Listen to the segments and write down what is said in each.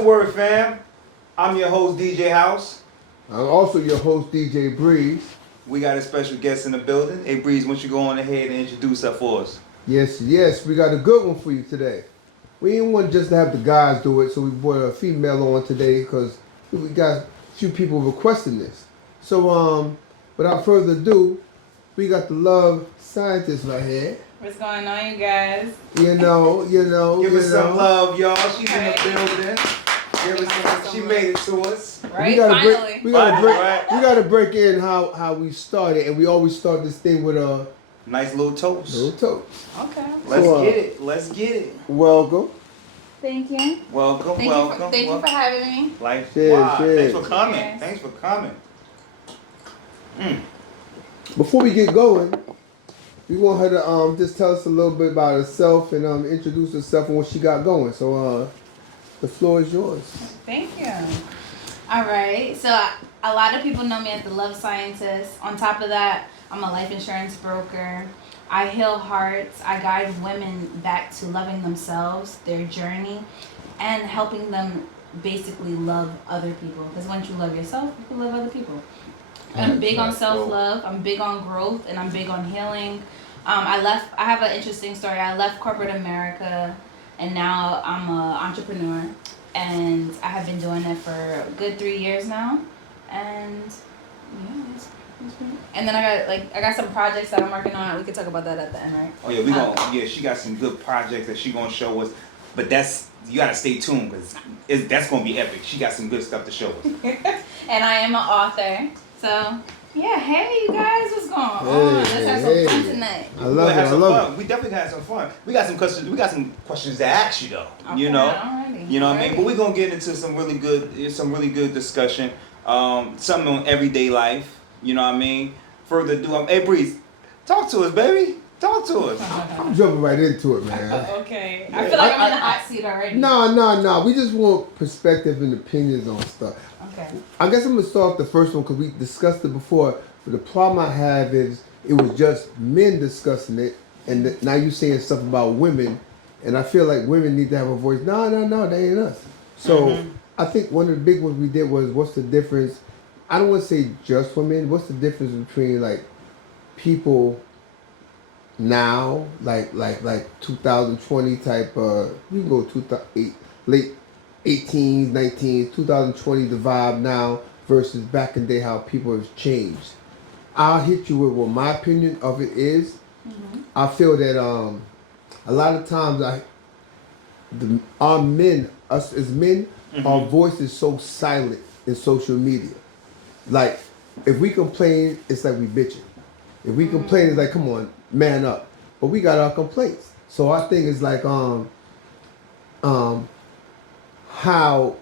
the word, fam? I'm your host, DJ House. I'm also your host, DJ Breeze. We got a special guest in the building. Hey, Breeze, why don't you go on ahead and introduce her for us? Yes, we got a good one for you today. We didn't want just to have the guys do it, so we brought a female on today because we got a few people requesting this. So, without further ado, we got the love scientist right here. What's going on, you guys? You know. Give us some love, y'all. She's Right. in the building. Give us some. She made it to us. Right, We gotta finally. we gotta break. Right. We gotta break in how we started, and we always start this thing with a Nice little toast. little toast. Okay. Let's So, get it. Let's get it. Welcome. Thank you. Welcome. Thank you for having me. Like, Cheers, wow. cheers. Thanks for coming. Cheers. Thanks for coming. Before we get going, we want her to just tell us a little bit about herself and introduce herself and what she got going. So the floor is yours. Thank you. All right. So a lot of people know me as the love scientist. On top of that, I'm a life insurance broker. I heal hearts. I guide women back to loving themselves, their journey, and helping them basically love other people. Because once you love yourself, you can love other people. I'm big on self-love. I'm big on growth, and I'm big on healing. I have an interesting story. I left corporate America, and now I'm an entrepreneur, and I have been doing it for a good 3 years now. And yeah, that's pretty. And then I got some projects that I'm working on. We could talk about that at the end, right? Oh yeah, we gonna. Yeah, she got some good projects that she gonna show us. But you gotta stay tuned because that's gonna be epic. She got some good stuff to show us. And I am an author. So yeah, hey you guys, what's going on? Let's have some fun tonight. I love it. I love it. We definitely got some fun. We got some questions. We got some questions to ask you though. Okay, You know. alrighty, You know what I mean? alrighty. But we're gonna get into some really good discussion. Something on everyday life. You know what I mean? Further ado, hey Breeze, talk to us, baby. Talk to us. I'm jumping right into it, man. Okay. I feel like I'm in the hot seat already. No. We just want perspective and opinions on stuff. Okay. I guess I'm gonna start off the first one because we discussed it before. But the problem I have is it was just men discussing it, and now you saying stuff about women, and I feel like women need to have a voice. No, they ain't us. So I think one of the big ones we did was what's the difference? I don't want to say just for men. What's the difference between like people now, like 2020 type? You can go 2008, late 18s, 19s, 2020, the vibe now versus back in the day how people have changed. I'll hit you with what my opinion of it is. I feel that a lot of times our men, us as men, our voice is so silent in social media. Like if we complain, it's like we bitching. If we complain, it's like come on, man up. But we got our complaints. So our thing is like how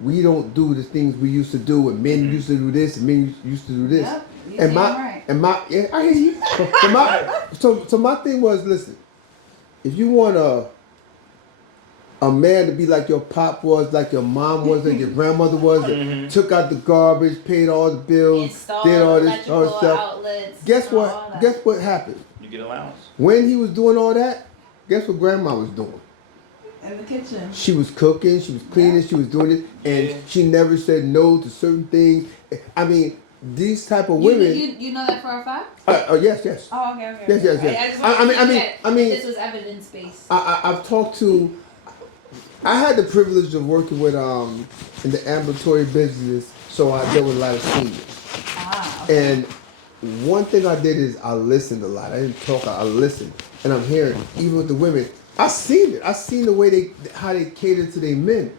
we don't do the things we used to do, and men used to do this, and men used to do this. Yep, you and damn right. yeah, I hear you. So my thing was, listen, if you want a man to be like your pop was, like your mom was, like your grandmother was, that took out the garbage, paid all the bills, Install did all this electrical stuff. outlets. Guess and all what? that. Guess what happened? You get allowance. When he was doing all that, guess what grandma was doing? In the kitchen. She was cooking, she was cleaning, she was doing it, and Yeah. she never said no to certain things. I mean, these type of women. You know that for a fact? Yes. Oh, okay. Yes. I mean, this was evidence based. I've talked to. I had the privilege of working with in the ambulatory business, so I dealt with a lot of seniors. Okay. And one thing I did is I listened a lot. I didn't talk. I listened, and I'm hearing even with the women. I seen it. I seen the way how they cater to their men,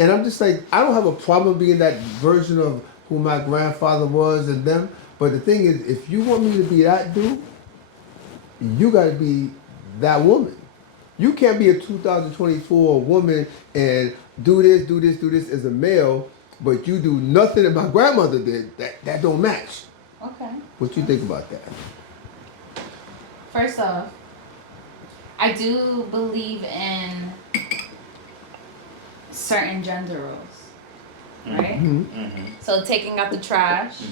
and I'm just like I don't have a problem being that version of who my grandfather was and them. But the thing is, if you want me to be that dude, you got to be that woman. You can't be a 2024 woman and do this as a male, but you do nothing that my grandmother did. That don't match. Okay. What you think about that? First off, I do believe in certain gender roles, right? Mm-hmm. So taking out the trash,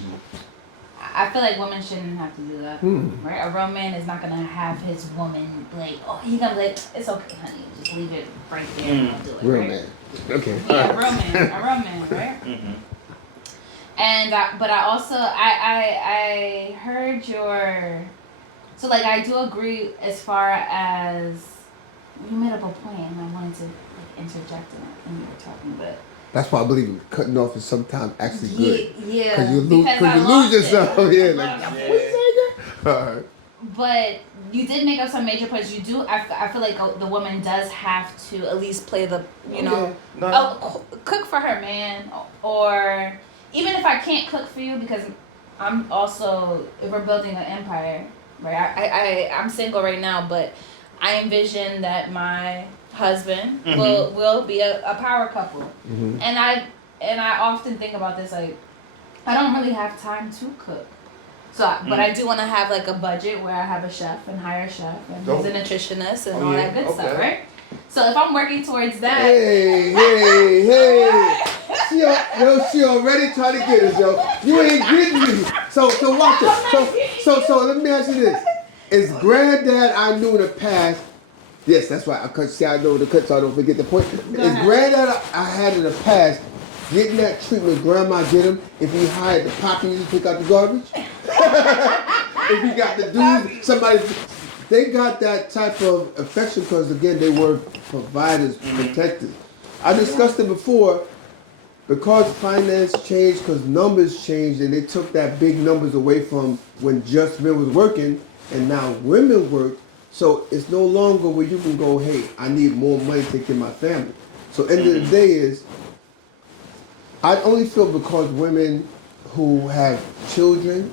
I feel like women shouldn't have to do that, right? A real man is not gonna have his woman like, oh, he gonna be like, it's okay, honey, just leave it right there and I'll do it. Real right? man. Okay. Yeah, a real man, right? And but I also I heard your, so like I do agree as far as you made up a point and I wanted to like interject in it when you were talking, but. That's why I believe cutting off is sometimes actually good. Yeah, Cause you lose yourself. Yeah, like what you say? Alright. But you did make up some major points. You do. I feel like the woman does have to at least play the, cook for her man, or even if I can't cook for you because I'm also, if we're building an empire, right? I'm single right now, but I envision that my husband will be a power couple, and I often think about this, like I don't really have time to cook, so but I do want to have like a budget where I have a chef and hire a chef and he's a nutritionist and all that good stuff, right? So if I'm working towards that, hey, she already trying to get us, yo. You ain't getting me. So watch it. So let me ask you this: is granddad I knew in the past? Yes, that's right. I know the cut so I don't forget the point. Is granddad I had in the past getting that treatment grandma get him if he hired the poppies to pick out the garbage? If he got the dude, somebody, they got that type of affection because again they were providers, protectors. I discussed it before because finance changed, because numbers changed, and they took that big numbers away from when just men was working, and now women work. So it's no longer where you can go, hey, I need more money to take care of my family. So end of the day is, I only feel because women who have children,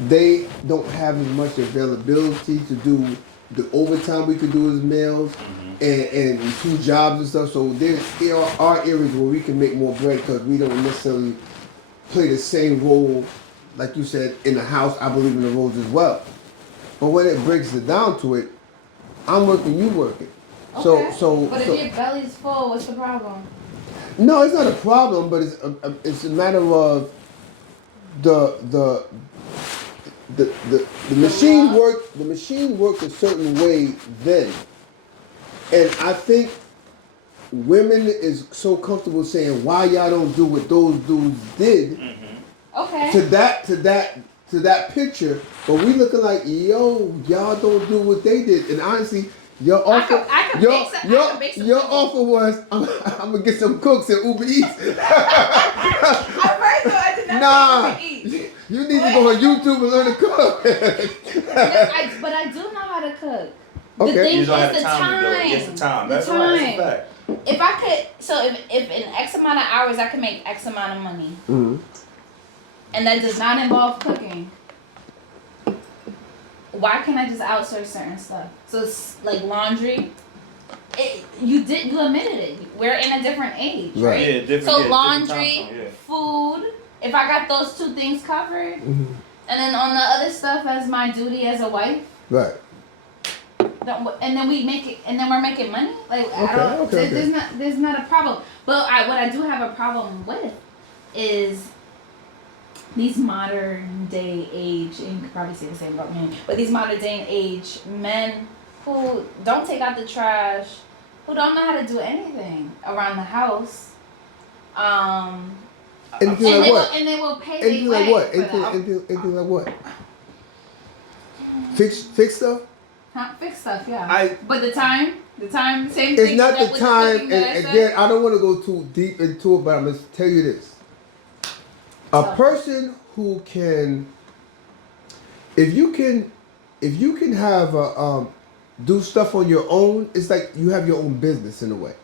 they don't have as much availability to do the overtime we could do as males, and 2 jobs and stuff. So there are areas where we can make more bread because we don't necessarily play the same role, like you said, in the house. I believe in the roles as well. But when it breaks it down to it, I'm working, you working. Okay. But if your belly's full, what's the problem? No, it's not a problem, but it's a matter of the machine work. The machine worked a certain way then, and I think women is so comfortable saying why y'all don't do what those dudes did. Okay. To that picture, but we looking like, yo, y'all don't do what they did. And honestly, your offer, your offer was, I'm gonna get some cooks at Uber Eats. Nah, you need to go on YouTube and learn to cook. But I do know how to cook. The thing is the time. It's the time. That's right. That's a fact. If I could, so if in X amount of hours I can make X amount of money. And that does not involve cooking. Why can't I just outsource certain stuff? So it's like laundry. You admitted it. We're in a different age, right? Yeah, different. So yeah, laundry, food. If I got those 2 things covered, and then on the other stuff as my duty as a wife. Right. And then we make it, and then we're making money. Like there's not a problem. But what I do have a problem with is these modern day age, and you could probably say the same about men, but these modern day age men who don't take out the trash, who don't know how to do anything around the house, and they will pay anything like what? Anything like what? Fix stuff? Fix stuff, yeah. But the time, same thing. It's not the time, and again, I don't want to go too deep into it, but I'm going to tell you this. A person who can, if you can have do stuff on your own, it's like you have your own business in a way.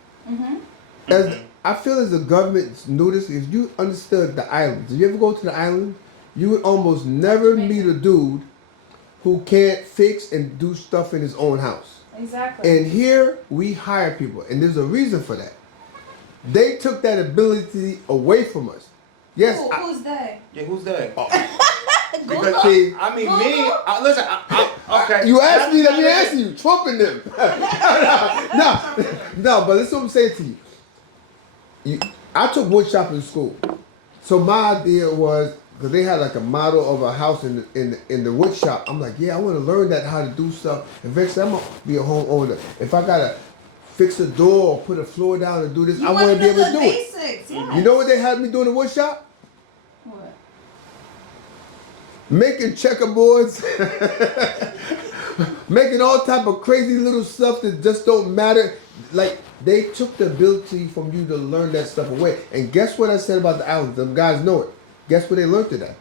As I feel as the government noticed, if you understood the islands, if you ever go to the island, you would almost never meet a dude who can't fix and do stuff in his own house. Exactly. And here we hire people, and there's a reason for that. They took that ability away from us. Yes. Who's they? Yeah, who's that? Because listen. Okay. You asked me, let me ask you. Trump and them. No, but listen what I'm saying to you. I took wood shop in school. So my idea was because they had like a model of a house in the wood shop. I'm like, yeah, I want to learn that how to do stuff. Eventually, I'm gonna be a homeowner. If I gotta fix a door or put a floor down and do this, I want to be able to do it. Basics, yes. You know what they had me do in the wood shop? What? Making checkerboards, making all type of crazy little stuff that just don't matter. Like they took the ability from you to learn that stuff away. And guess what I said about the islands? Them guys know it. Guess where they learned it at?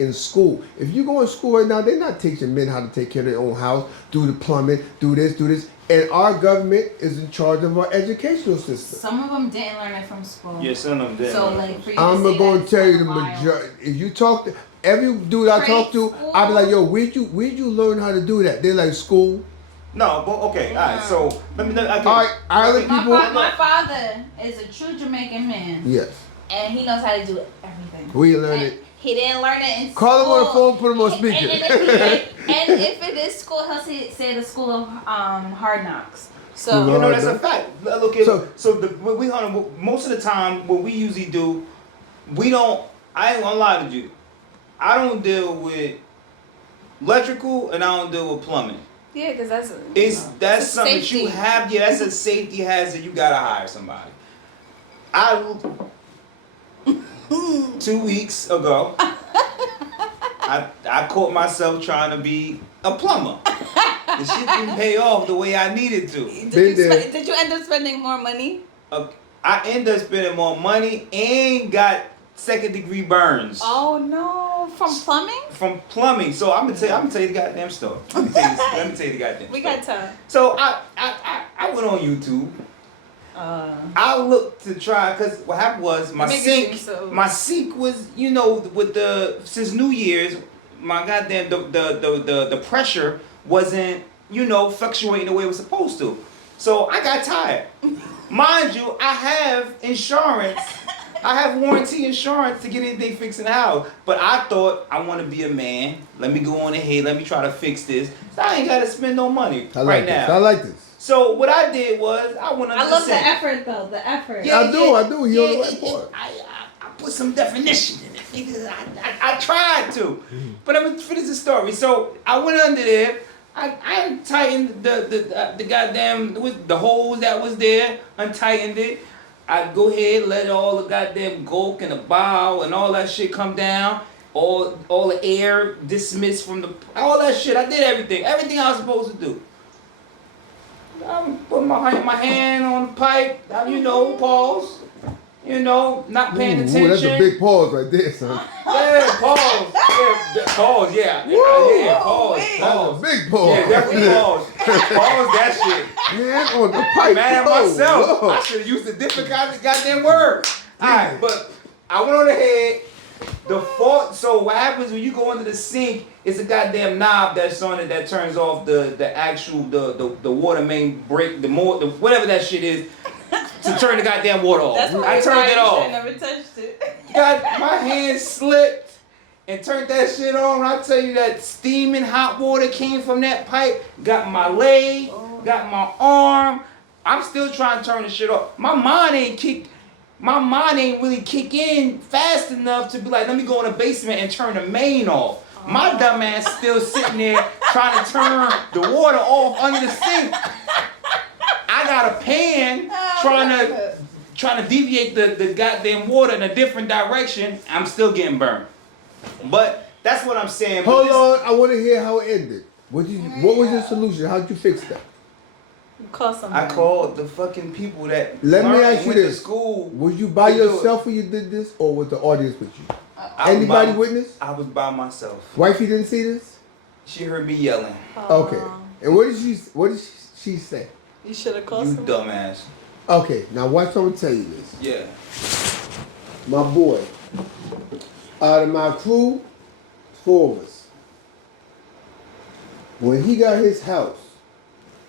In school. If you go in school right now, they're not teaching men how to take care of their own house, do the plumbing, do this, do this. And our government is in charge of our educational system. Some of them didn't learn it from school. Yeah, some of them did. So like for you I'm to say going that to tell you it's the wild. majority. If you talk to every dude I talk to, Trade I'll be like, school? yo, where'd you learn how to do that? They're like, school. No, but okay, all right. So let me. Okay. All right, island My, people. my father is a true Jamaican man, Yes. and he knows how to do everything. Where you learn And it? he didn't learn it in Call him on the school. phone, put him on speaker. And if it is school, he'll say the school of hard knocks. So Lord. You know, that's a fact. Look at So- most of the time, what we usually do, we don't. I ain't gonna lie to you. I don't deal with electrical, and I don't deal with plumbing. yeah, because that's That's it's a something that you safety. have. Yeah, that's a safety hazard. You gotta hire somebody. I 2 weeks ago, I caught myself trying to be a plumber. The shit didn't pay off the way I needed to. Did you end up spending more money? I ended up spending more money and got second-degree burns Oh no, from plumbing? from plumbing. So I'm gonna tell you the goddamn story. Let me tell you the goddamn We story. got time. So I went on YouTube. I looked to try because what happened was my Make it sink, seem so- my sink was with since New Year's, my goddamn the pressure wasn't fluctuating the way it was supposed to. So I got tired. Mind you, I have insurance. I have warranty insurance to get anything fixed in the house. But I thought I want to be a man. Let me go on ahead. Let me try to fix this. So I ain't got to spend no money I like right this. now. I like this. So what I did was I went under I love the the sink. effort though, the effort. I do. He on the right part. I put some definition in it. Nigga. I tried to. But I'm gonna finish the story. So I went under there. I tightened the goddamn the holes that was there. Untightened it. I go ahead, let all the goddamn gulk and the bow and all that shit come down. All the air dismissed from all that shit. I did everything. Everything I was supposed to do. I put my hand on the pipe. Pause. Not paying attention. Ooh, that's a big pause right there, son. Yeah, pause. Yeah, pause. Yeah, yeah, pause. wait. That's a Pause. big pause. Yeah, definitely pause. Pause that shit. Hand on the pipe. Mad at Oh, myself. Lord. I should have used a different goddamn word. Alright, but I went on ahead. So what happens when you go under the sink is a goddamn knob that's on it that turns off the actual the water main break, whatever that shit is, to turn the goddamn water off. I turned it off. I never touched it. Got my hand slipped and turned that shit on. I tell you that steaming hot water came from that pipe. Got my leg, got my arm. I'm still trying to turn the shit off. My mind ain't really kick in fast enough to be like, let me go in the basement and turn the main off. My dumb ass still sitting there trying to turn the water off under the sink. I got a pan trying to deviate the goddamn water in a different direction. I'm still getting burned. But that's what I'm saying. Hold on, I want to hear how it ended. What was your solution? How'd you fix that? Call somebody. I called the fucking people that Let me learned ask and you went to this. school. Was you by to do it. yourself when you did this, or was the audience with you? I was Anybody by- witness? I was by myself. Wifey didn't see this? She heard me yelling. Okay. And what did she say? You should have called You somebody. dumbass. Okay, now watch, I'm gonna tell you this. Yeah. My boy, out of my crew, 4 of us. When he got his house,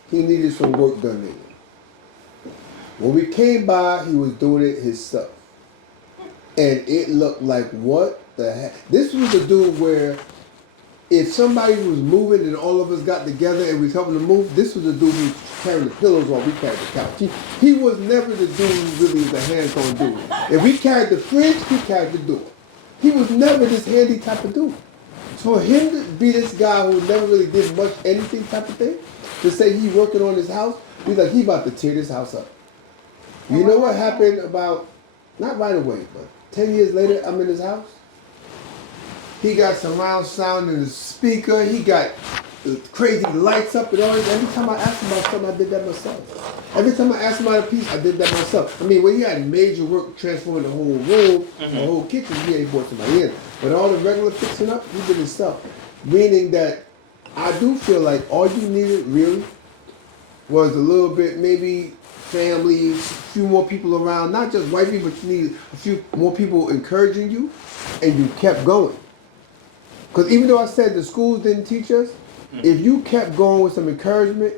he needed some work done in it. When we came by, he was doing it himself. And it looked like, what the heck? This was a dude where if somebody was moving and all of us got together and we was helping to move, this was the dude who was carrying the pillows while we carried the couch. He was never the dude who really was a hands-on dude. If we carried the fridge, he carried the door. He was never this handy type of dude. So for him to be this guy who never really did much anything type of thing, to say he working on his house, he's like, he about to tear this house up. You know what happened about, not right away, but 10 years later, I'm in his house. He got surround sound in his speaker. He got crazy lights up and all that. Every time I asked him about something, I did that myself. Every time I asked him about a piece, I did that myself. I mean, when he had major work transforming the whole room, the whole kitchen, he brought somebody in. But all the regular fixing up, he did himself. Meaning that I do feel like all you needed really was a little bit, maybe family, a few more people around, not just wifey, but you need a few more people encouraging you, and you kept going. Because even though I said the schools didn't teach us, if you kept going with some encouragement,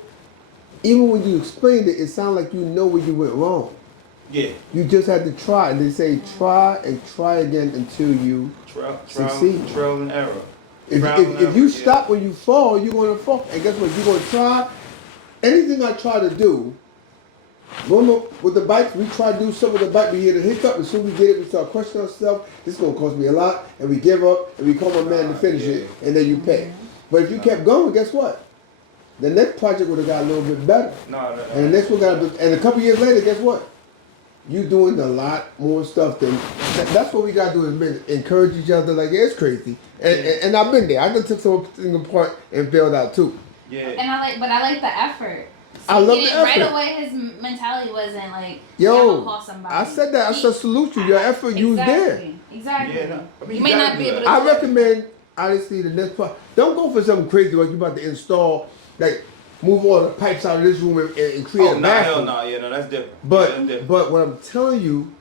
even when you explained it, it sounded like you know where you went wrong. Yeah. You just had to try. And they say try and try again until you succeed. Trial and error. If you stop when you fall, you're going to fall. And guess what? You're going to try. Anything I try to do, with the bike, we try to do some of the bike, we hit a hiccup. As soon as we get it, we start questioning ourselves. This is going to cost me a lot. And we give up, and we call my man to finish it, and then you pay. But if you kept going, guess what? The next project would have got a little bit better. And the next one got and a couple years later, guess what? You doing a lot more stuff than that's what we gotta do is men encourage each other. Like, yeah, it's crazy, and I've been there. I done took something apart and failed out too. Yeah. And I like the effort. I love the effort. Right away, his mentality wasn't like, yo, call somebody. I said that. I said salute you. Your effort, you was there. Exactly. Yeah, no, I mean, you may not be able to. I recommend honestly the next part. Don't go for something crazy like you about to install, like move all the pipes out of this room and create a bathroom. Hell no, yeah, no, that's different. But what I'm telling you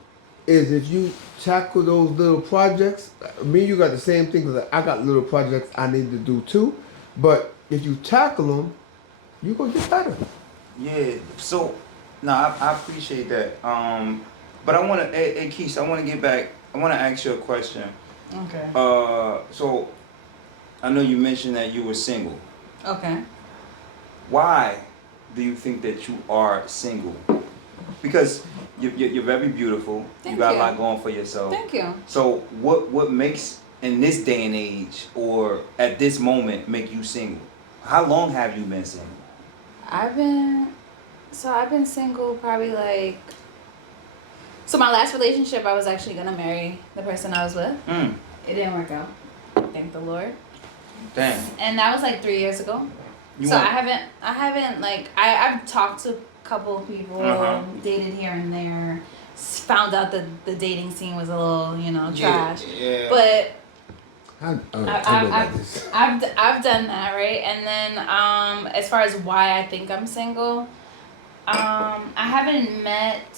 is if you tackle those little projects, me and you got the same thing because I got little projects I need to do too. But if you tackle them, you're going to get better. Yeah, so, no, I appreciate that. But I want to, hey, Keisha, I want to get back, I want to ask you a question. Okay. So, I know you mentioned that you were single. Okay. Why do you think that you are single? Because you're very beautiful. Thank you got you. a lot going for yourself. Thank you. So what makes in this day and age or at this moment make you single? How long have you been single? I've been single probably like. So my last relationship, I was actually gonna marry the person I was with. It didn't work out. Thank the Lord. Damn. And that was like 3 years ago. I haven't like I've talked to a couple of people, dated here and there, found out that the dating scene was a little, trash. Yeah. But I've done that, right? And then as far as why I think I'm single, I haven't met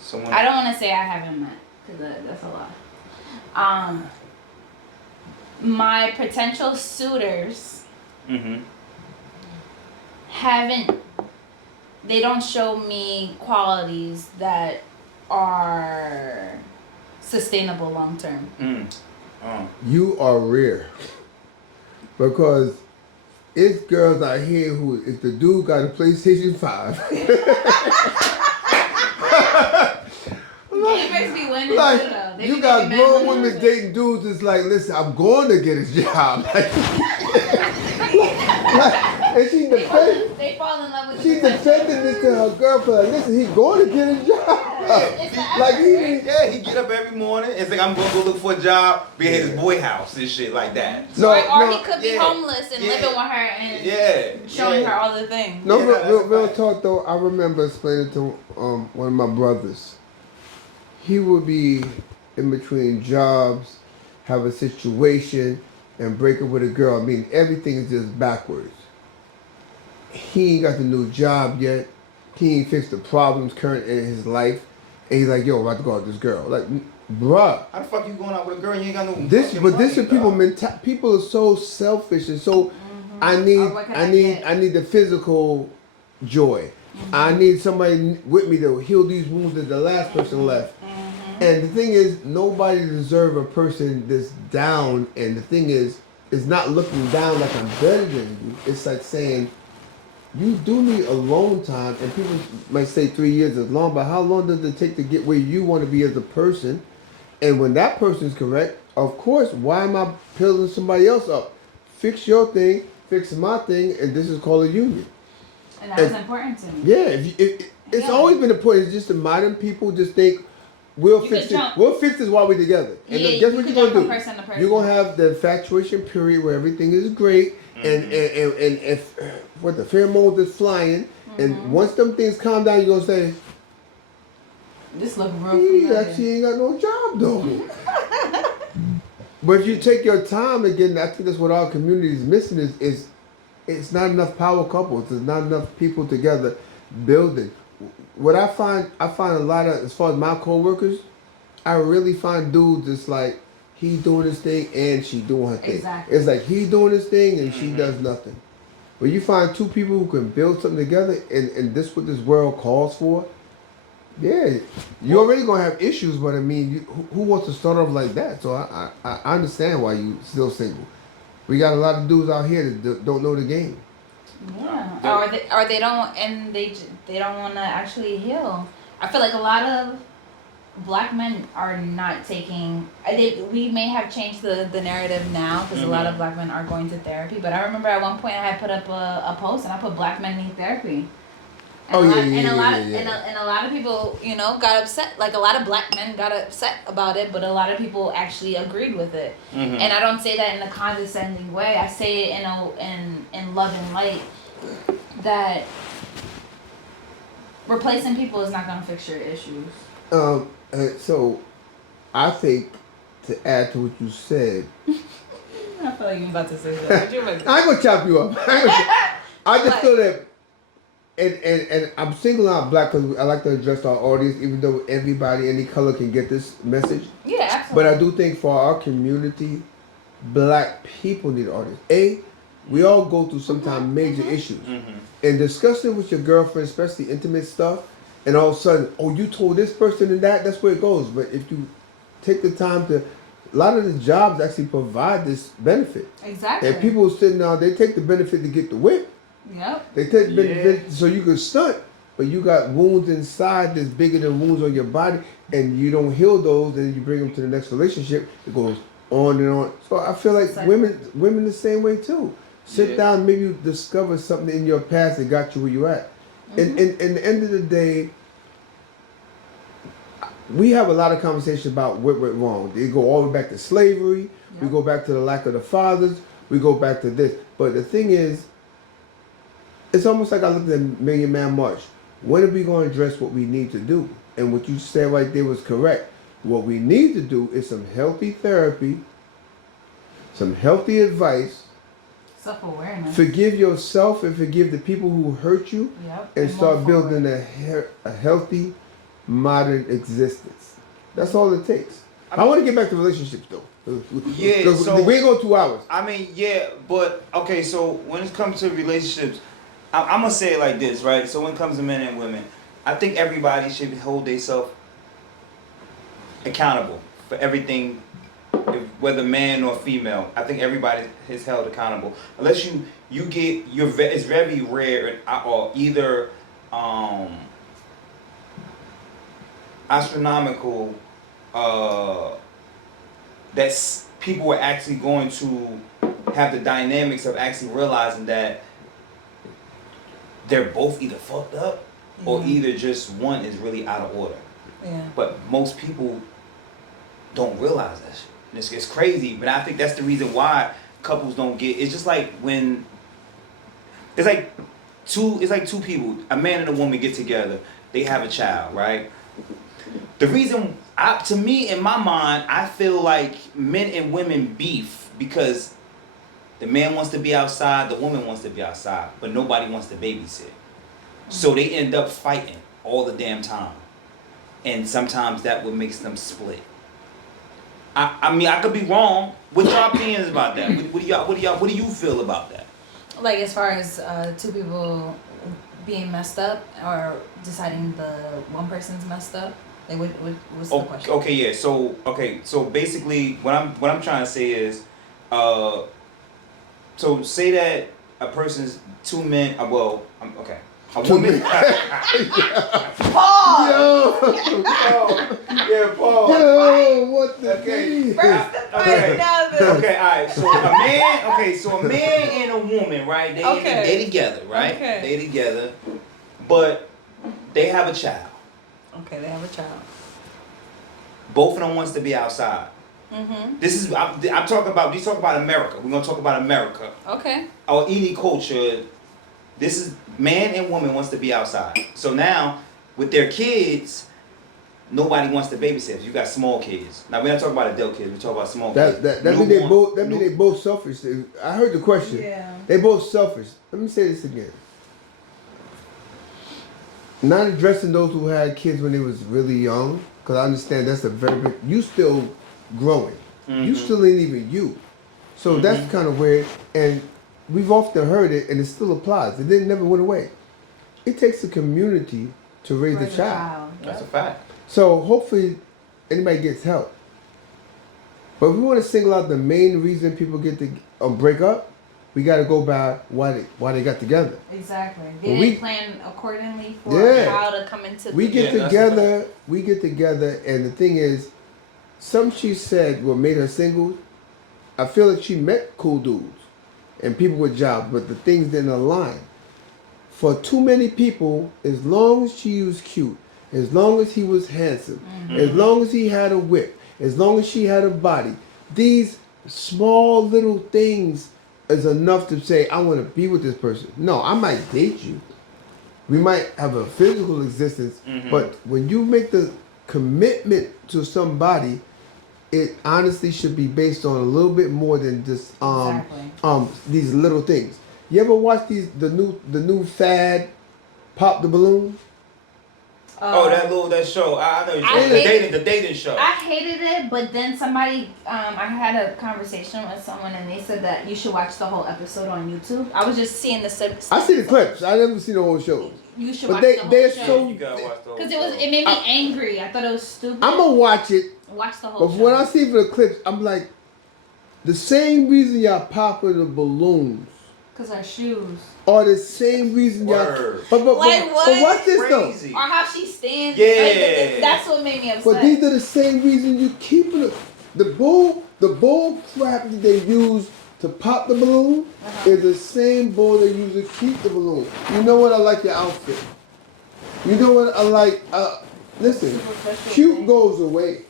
someone. I don't want to say I haven't met because that's a lot. My potential suitors they don't show me qualities that are sustainable long term. You are rare. Because it's girls out here who, if the dude got a PlayStation 5. Gamers be winning Like, too, though. They you be got making grown mad women money. dating dudes that's like, listen, I'm going to get his job. And she defending. They fall in love with She the potential. defending this to her girlfriend. Like, listen, he's going to get his job. It's the Like effort, He get up every morning. It's like I'm gonna go look for a job, be at his boy house and shit like that. or he could be homeless and Yeah. living with her and showing her all the things. No, Yeah, real talk though. I remember explaining to one of my brothers. He would be in between jobs, have a situation, and break up with a girl. I mean, everything is just backwards. He ain't got the new job yet. He ain't fixed the problems current in his life. And he's like, yo, I'm about to go out with this girl. Like, bruh. How the fuck you going out with a girl and you ain't got no This fucking is money, people dog? people are so selfish and so I need the physical joy. I need somebody with me to heal these wounds that the last person left. And the thing is, nobody deserves a person that's down. And the thing is, it's not looking down like I'm better than you. It's like saying, you do need alone time, and people might say 3 years is long, but how long does it take to get where you want to be as a person? And when that person is correct, of course, why am I building somebody else up? Fix your thing, fix my thing, and this is called a union. And that was important to me. Yeah, it's Yeah. always been important. It's just the modern people just think we'll You fix can it. jump. We'll fix this while we're together. And Yeah, then guess you what can you're jump gonna from do? person to person. You're gonna have the infatuation period where everything is great, and if what the pheromones is flying, and once them things calm down, you're gonna say, This look real he familiar. actually ain't got no job though. But if you take your time again, I think that's what our community is missing is it's not enough power couples. There's not enough people together building. What I find a lot of, as far as my coworkers, I really find dudes that's like he doing his thing and she doing her thing. Exactly. It's like he doing his thing and she does nothing. When you find two people who can build something together, and this what this world calls for, yeah, you're already gonna have issues. But I mean, who wants to start off like that? So I understand why you still single. We got a lot of dudes out here that don't know the game. Yeah, or they don't, and they don't want to actually heal. I feel like a lot of black men are not taking. We may have changed the narrative now because a lot of black men are going to therapy. But I remember at one point I had put up a post and I put black men need therapy. And a lot of people, got upset. Like a lot of black men got upset about it, but a lot of people actually agreed with it. And I don't say that in a condescending way. I say it in love and light. That replacing people is not gonna fix your issues. So I think to add to what you said, I feel like you're about to say that. I ain't gonna chop you up. I just feel that. And I'm singling out black because I like to address our audience, even though everybody, any color, can get this message. Yeah, absolutely. But I do think for our community, black people need audience. We all go through sometimes major issues. And discussing with your girlfriend, especially intimate stuff, and all of a sudden, oh, you told this person and that's where it goes. But if you take the time to, a lot of the jobs actually provide this benefit. Exactly. And people sitting down, they take the benefit to get the whip. Yep. They take benefit so you can stunt, but you got wounds inside that's bigger than wounds on your body, and you don't heal those. Then you bring them to the next relationship. It goes on and on. So I feel like women the same way too. Sit down, maybe you discover something in your past that got you where you at. And at the end of the day, we have a lot of conversation about what went wrong. They go all the way back to slavery. We go back to the lack of the fathers. We go back to this. But the thing is, it's almost like I looked at Million Man March. When are we going to address what we need to do? And what you said right there was correct. What we need to do is some healthy therapy, some healthy advice. Self-awareness. Forgive yourself and forgive the people who hurt you. Yep. And start building a healthy, modern existence. That's all it takes. I want to get back to relationships though. Yeah, so we ain't go 2 hours. I mean, yeah, but okay. So when it comes to relationships, I'm gonna say it like this, right? So when it comes to men and women, I think everybody should hold themselves accountable for everything, whether man or female. I think everybody is held accountable, unless you get it's very rare or either astronomical that people are actually going to have the dynamics of actually realizing that they're both either fucked up or either just one is really out of order. Yeah. But most people don't realize that shit. It's crazy, but I think that's the reason why couples don't get. It's just like when it's like two people, a man and a woman get together, they have a child, right? The reason, to me, in my mind, I feel like men and women beef because the man wants to be outside, the woman wants to be outside, but nobody wants to babysit. So they end up fighting all the damn time. And sometimes that what makes them split. I mean, I could be wrong. What's your opinions about that? What do you feel about that? Like as far as two people being messed up or deciding the one person's messed up? Like what's the question? Okay, yeah. So basically what I'm trying to say is so say that a person's two men. Okay. A Two woman. men. Paul. Yo, Yeah, Paul. yo, what the? Okay. First the fight, Okay. now the. Okay, all right. So a man. Okay, so a man and a woman, right? Okay. They together, right? Okay. They together, but they have a child. Okay, they have a child. Both of them wants to be outside. Mm-hmm. This is I'm talking about. We talk about America. We're gonna talk about America. Okay. Or any culture. This is man and woman wants to be outside. So now with their kids, nobody wants to babysit. You got small kids. Now we're not talking about adult kids. We talk about small kids. That mean they Newborn- both. That mean they both selfish. I heard the question. Yeah. They both selfish. Let me say this again. Not addressing those who had kids when they was really young, because I understand that's a very big. You still growing. You still ain't even you. So that's kind of weird. And we've often heard it, and it still applies. It didn't never went away. It takes a community to raise a child. That's a fact. So hopefully anybody gets help. But if we want to single out the main reason people get to break up, we got to go by why they got together. Exactly. They Well, didn't we- plan accordingly for Yeah. a child to come into We the get Yeah, that's together. We get together, and the thing is, some she said what made her single. I feel like she met cool dudes and people with jobs, but the things didn't align. For too many people, as long as she was cute, as long as he was handsome, as long as he had a whip, as long as she had a body, these small little things is enough to say, I want to be with this person. No, I might date you. We might have a physical existence, but when you make the commitment to somebody, it honestly should be based on a little bit more than just Exactly. these little things. You ever watch the new fad, Pop the Balloon? That show. I know. I The hate- dating show. I hated it, but then somebody, I had a conversation with someone and they said that you should watch the whole episode on YouTube. I was just seeing the I see the clips. I never seen the whole show. You should But watch they- the whole they're show. so- You gotta watch the whole Because show. it made me angry. I thought it was stupid. I'm gonna watch it, Watch the whole but show. when I see for the clips, I'm like, the same reason y'all popping the balloons Because our shoes. are the same reason y'all. Word. But Like what? But watch this though. Crazy. Or how she stands. Yeah. Like, that's what made me upset. But these are the same reason you keeping it. The bull crap that they use to pop the balloon is the same bull they use to keep the balloon. You know what? I like your outfit. You know what I like? Listen, Superficial cute thing. goes away.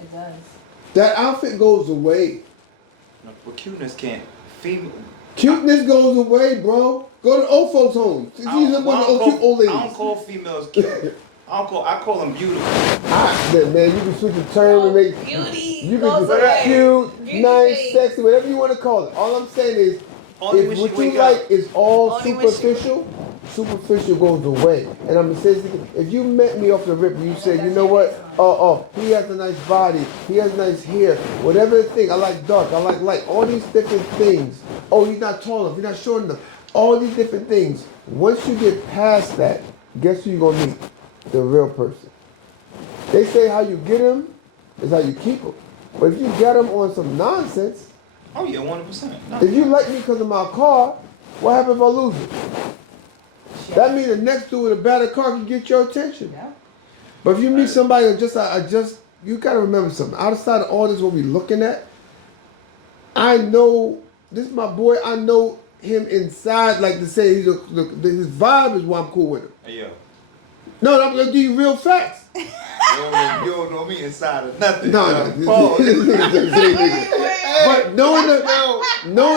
It does. That outfit goes away. No, but cuteness can't. Female. Cuteness goes away, bro. Go to old folks' home. These are one of the cute old I don't ladies. call females cute. I call them beautiful. Man, you can switch the term and make Beauty you goes can away. be cute, Beauty nice, face. sexy, whatever you want to call it. All I'm saying is, Only if when what she you wake up. like is all Only when she- superficial goes away. And I'm gonna say this again. If you met me off the rip and you said, you know what? He has a nice body, he has nice hair, whatever the thing. I like dark, I like light. All these different things. Oh, he's not tall enough, he's not short enough. All these different things. Once you get past that, guess who you're gonna meet? The real person. They say how you get him is how you keep him. But if you get him on some nonsense, Oh yeah, 100%. No. if you like me because of my car, what happens if I lose it? That means the next dude with a better car can get your attention. Yeah. But if you meet somebody that you gotta remember something. Outside of all this, what we looking at, I know this is my boy. I know him inside. Like to say, his vibe is why I'm cool with him. Hey, yo. No, I'm gonna give you real facts. You don't know me inside of nothing. No. Pause. But knowing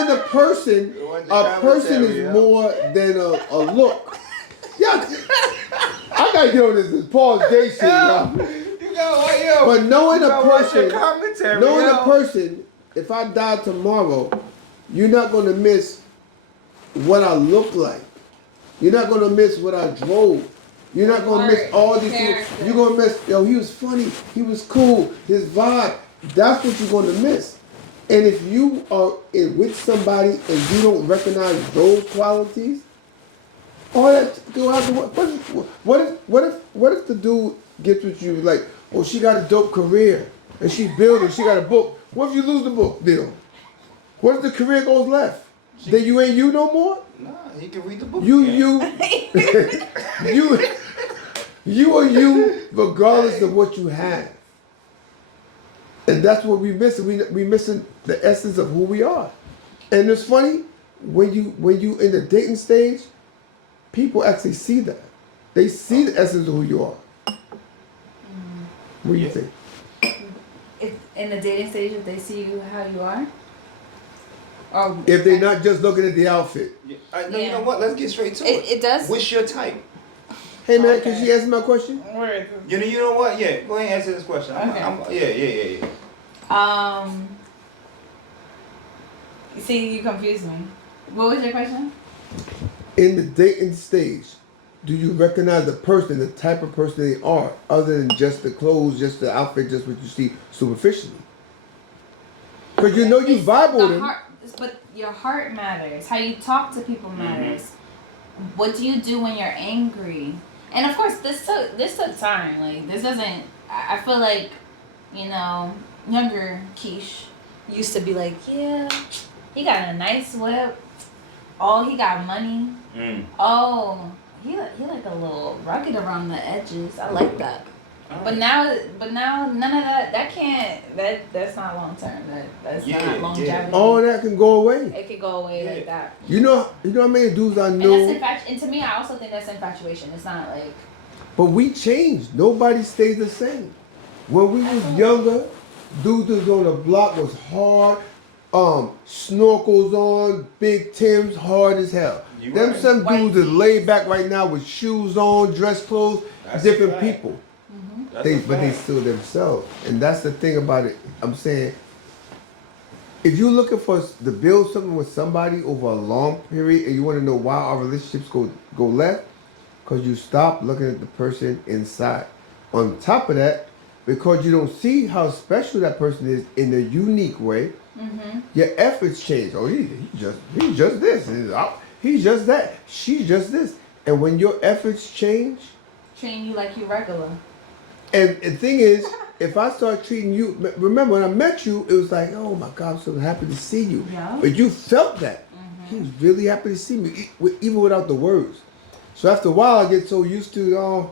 the person, a person is more than a look. Yeah, I gotta get on this Paul J shit, y'all. You go, yo. But knowing You a gotta watch your person, commentary, knowing yo. a person, if I die tomorrow, you're not gonna miss what I look like. You're not gonna miss what I drove. You're not gonna miss all these things. Character. You're gonna miss, yo, he was funny, he was cool, his vibe. That's what you're gonna miss. And if you are with somebody and you don't recognize those qualities, all that go out the what if the dude gets with you like, oh, she got a dope career and she building, she got a book. What if you lose the book deal? What if the career goes left? Then you ain't you no more? Nah, he can read the book. You, again. you are you regardless of what you have. And that's what we missing. We missing the essence of who we are. And it's funny, when you in the dating stage, people actually see that. They see the essence of who you are. What do you think? If in the dating stage, if they see you how you are, or If they're not just looking at the outfit. Yeah. No, you Yeah. know what? Let's get straight to it. it does. What's your type? Hey man, can Okay. she answer my question? You know what? Yeah, go ahead and answer this question. Okay. Yeah. See, you confused me. What was your question? In the dating stage, do you recognize the person, the type of person they are, other than just the clothes, just the outfit, just what you see superficially? Because you know you It's vibe the with them. heart, but your heart matters. How you talk to people matters. What do you do when you're angry? And of course, this took time. Like this doesn't. I feel like, younger Keish used to be like, yeah, he got a nice whip. Oh, he got money. Oh, he like a little rugged around the edges. I like that. But now none of that. That's not long term. That's not longevity. All that can go away. It could go away like that. You know how many dudes I And know. and to me, I also think that's infatuation. It's not like. But we changed. Nobody stays the same. When we was younger, dudes was on the block was hard. Snorkels on, big Tims, hard as hell. You Them right. some White dudes is tees. laid back right now with shoes on, dress clothes, That's different a fact. people. That's But they still themselves. And that's the thing about it. I'm saying, if you're looking to build something with somebody over a long period and you want to know why our relationships go left, because you stop looking at the person inside. On top of that, because you don't see how special that person is in a unique way, your efforts change. Oh, he's just this. He's just that. She's just this. And when your efforts change, Treating you like you regular. and the thing is, if I start treating you, remember when I met you, it was like, oh my God, I'm so happy to see you. Yeah. But you felt that. He was really happy to see me, even without the words. So after a while, I get so used to,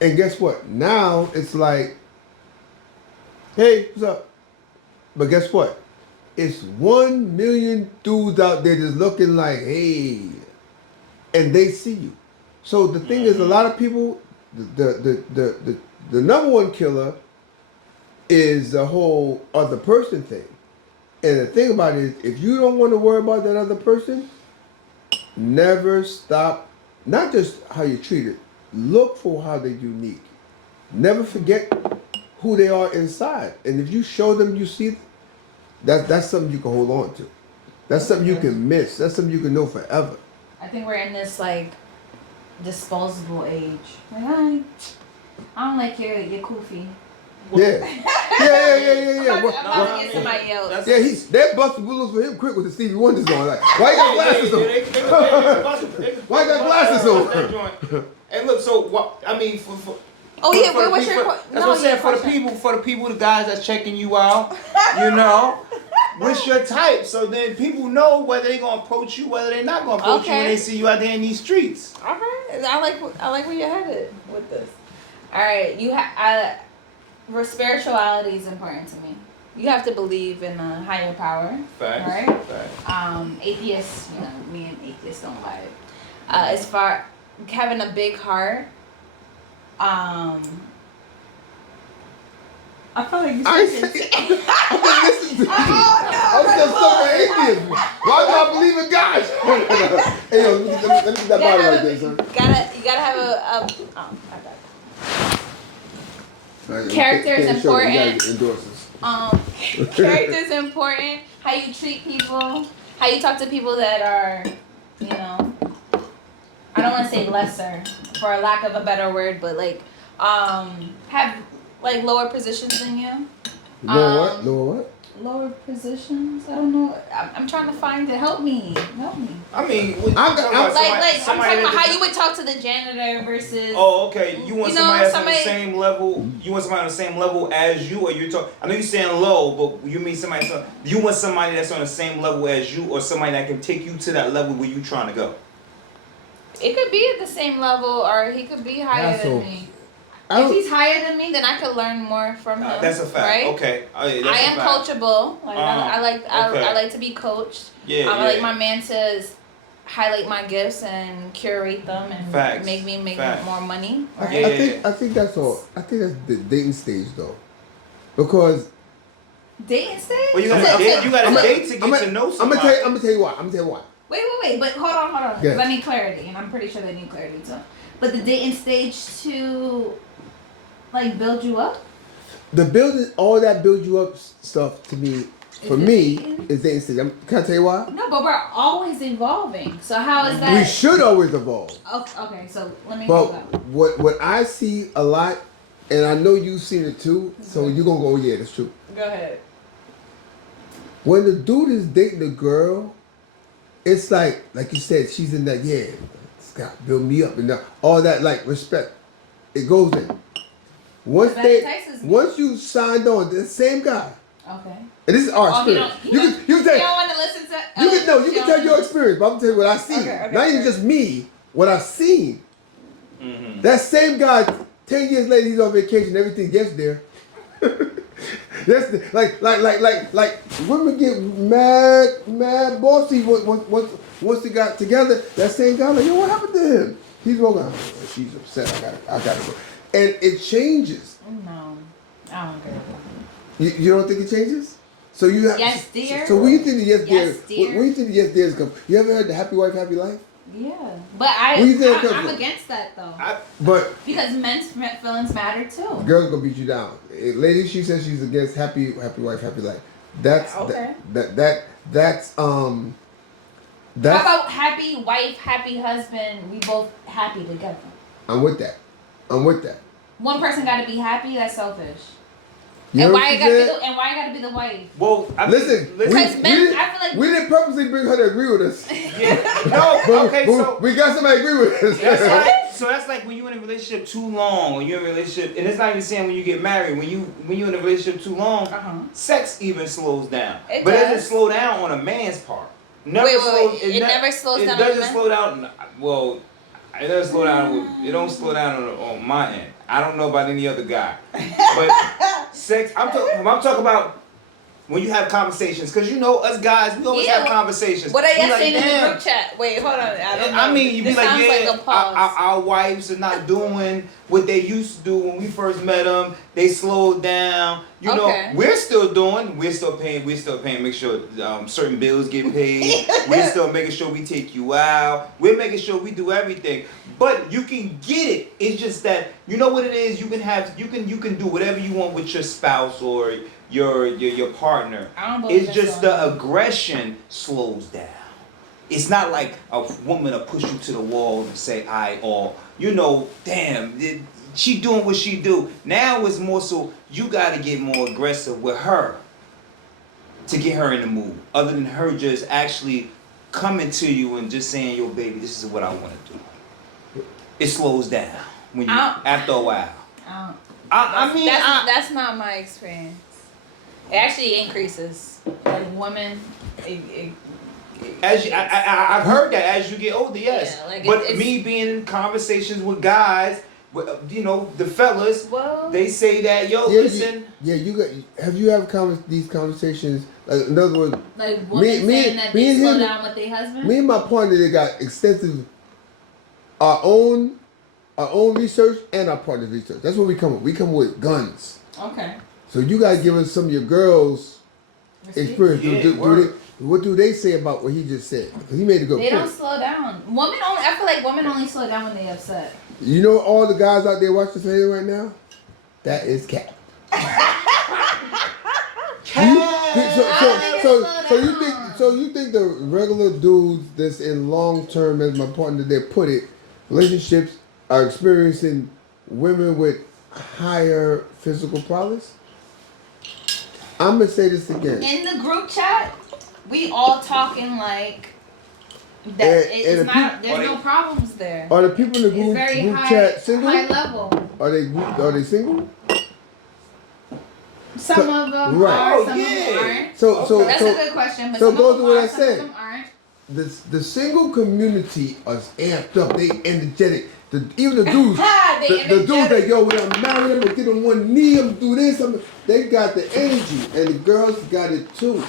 and guess what? Now it's like, hey, what's up? But guess what? It's 1 million dudes out there just looking like, hey, and they see you. So the thing is, a lot of people, the number one killer is the whole other person thing. And the thing about it is, if you don't want to worry about that other person, never stop, not just how you treat it, look for how they're unique. Never forget who they are inside. And if you show them you see, that's something you can hold on to. That's something you can miss. That's something you can know forever. I think we're in this like disposable age. Like I don't like your kufi. Yeah. Yeah. I'm about to get somebody else. Yeah, that busted balloons for him quick with the Stevie Wonders on. Like, why you got glasses on? Why you got glasses on? Hey, look. So what? I mean, for Oh yeah, for the what's people- your That's what I'm saying. For the people, the guys that's checking you out, what's your type? So then people know whether they're gonna approach you, whether they're not gonna approach you when they see you out there in these streets. All right, I like where you're headed with this. All right, spirituality is important to me. You have to believe in a higher power. Facts. Right? Facts. Atheists, me and atheists don't vibe. As far having a big heart, I feel like I ain't say, I'm listening to you. I'm still stuck on atheism. Why do I believe in God? Hey, yo, let me get that body right there, son. You gotta have a Right, Character is can't show it. You important. gotta endorse us. character is important. How you treat people, how you talk to people that are, I don't want to say lesser, for a lack of a better word, but like, have like lower positions than you. Lower what? Lower what? lower positions. I don't know. I'm trying to find it. Help me. I mean, I'm Like I'm talking somebody about that- how you would talk to the janitor versus. Oh, okay. You want You know, somebody that's somebody- on the same level? You want somebody on the same level as you, or you talk? I know you're saying low, but you mean somebody? You want somebody that's on the same level as you, or somebody that can take you to that level where you trying to go? It could be at the same level, or he could be higher That's than okay. me. I If don't- he's higher than me, then I could learn more from him. That's a fact. Right? Okay. That's I a am fact. coachable. Like I like okay. I like to be coached. Yeah, I yeah. like my man to highlight my gifts and curate them and Facts. make me make Facts. more money. I, Right? I think that's all. I think that's the dating stage though, because Dating stage? Well, you gotta So- date. so- You gotta I'ma- date to get I'ma- to know I'm somebody. gonna tell you why. I'm gonna tell you why. Wait, but hold on. Yeah. Because I need clarity, and I'm pretty sure they need clarity too. But the dating stage to like build you up? The building, all that build you up stuff to me, for Is it me, dating? is dating stage. Can I tell you why? No, but we're always evolving. So how is We that? should always evolve. Okay, so let me But go back. what I see a lot, and I know you've seen it too, so you're gonna go, oh, yeah, that's true. Go ahead. When the dude is dating the girl, it's like you said, she's in that, yeah, Scott, build me up, and all that, like, respect. It goes in. Once That they, entices me. once you signed on, the same guy, Okay. and this is our Oh, you experience. don't, You can you don't want to listen to. You can no, you can tell your experience, but I'm telling you what I see. Okay, Not even okay. just me, what I've seen. Mm-hmm. That same guy, 10 years later, he's on vacation, everything gets there. That's the, like women get mad bossy once they got together. That same guy, like, yo, what happened to him? He's walking, oh, she's upset, I gotta go. And it changes. No, I don't care. You don't think it changes? So you have Yes, dear. So when you think the yes, Yes, dear, dear. when you think the yes, dears come, you ever heard the happy wife, happy life? Yeah, but What do you think it I'm comes from? against that though. But Because men's feelings matter too. girls gonna beat you down. Lady, she says she's against happy wife, happy life. That's Okay. that's How about happy wife, happy husband? We both happy together. I'm with that. One person got to be happy. That's selfish. You And know why what it she got to be said? the, and why it got to be the wife? Well, I mean, Listen, we, Because we men- didn't, I feel like- we didn't purposely bring her to agree with us. Yeah. No. But- Okay. but So. we got somebody to agree with us. That's like when you're in a relationship too long, or you're in a relationship, and it's not even saying when you get married. When you're in a relationship too long, sex even slows down. It but it does. doesn't slow down on a man's part. Never Wait, slows. it never slows it down on a doesn't man? slow down. Well, it doesn't slow down. It don't slow down on my end. I don't know about any other guy, but sex. I'm talking about. When you have conversations, because you know us guys, we always have conversations. What are We y'all like, saying in the "Damn." group chat? Wait, hold on. I don't know. I mean, you be This like, sounds yeah, like a pause. our wives are not doing what they used to do when we first met them. They slowed down. You Okay. know, we're still paying. Make sure certain bills get paid. We're still making sure we take you out. We're making sure we do everything. But you can get it. It's just that you know what it is. You can do whatever you want with your spouse or your partner. I don't believe It's that's just all. the aggression slows down. It's not like a woman will push you to the wall and say, damn, she doing what she do. Now it's more so you got to get more aggressive with her to get her in the mood. Other than her just actually coming to you and just saying, yo, baby, this is what I want to do. It slows down when you after a while. That's not my experience. It actually increases. Like women, I've heard that as you get older, yes. Yeah, like but it's- me being in conversations with guys, the fellas, Well, they say that, yo, Yeah, listen. Have you had these conversations? Like, in other words, like women saying that they and slow him- down with their husband. me and my partner, they got extensive our own research and our partner's research. That's what we come with. We come with guns. Okay. So you guys give us some of your girls' experience. Yeah, word. What do they say about what he just said? 'Cause he made a good They point. don't slow down. I feel like women only slow down when they upset. You know all the guys out there watching this video right now? That is cap. So you think the regular dudes that's in long term, as my partner there put it, relationships are experiencing women with higher physical prowess? I'm gonna say this again. In the group chat, we all talking like that. And It's the not. There's no problems there. Are the people in the It's group, very group high, chat single? high level. Are they single? Some of them Right. are, Oh, some of yeah. them aren't. So That's a good question. But so some goes of to them what are, I some said. of them aren't. the single community is amped up. They energetic. Even the dudes, the dudes like, yo, when I'm married, I'm gonna get on one knee, I'm gonna do this. They got the energy, and the girls got it too.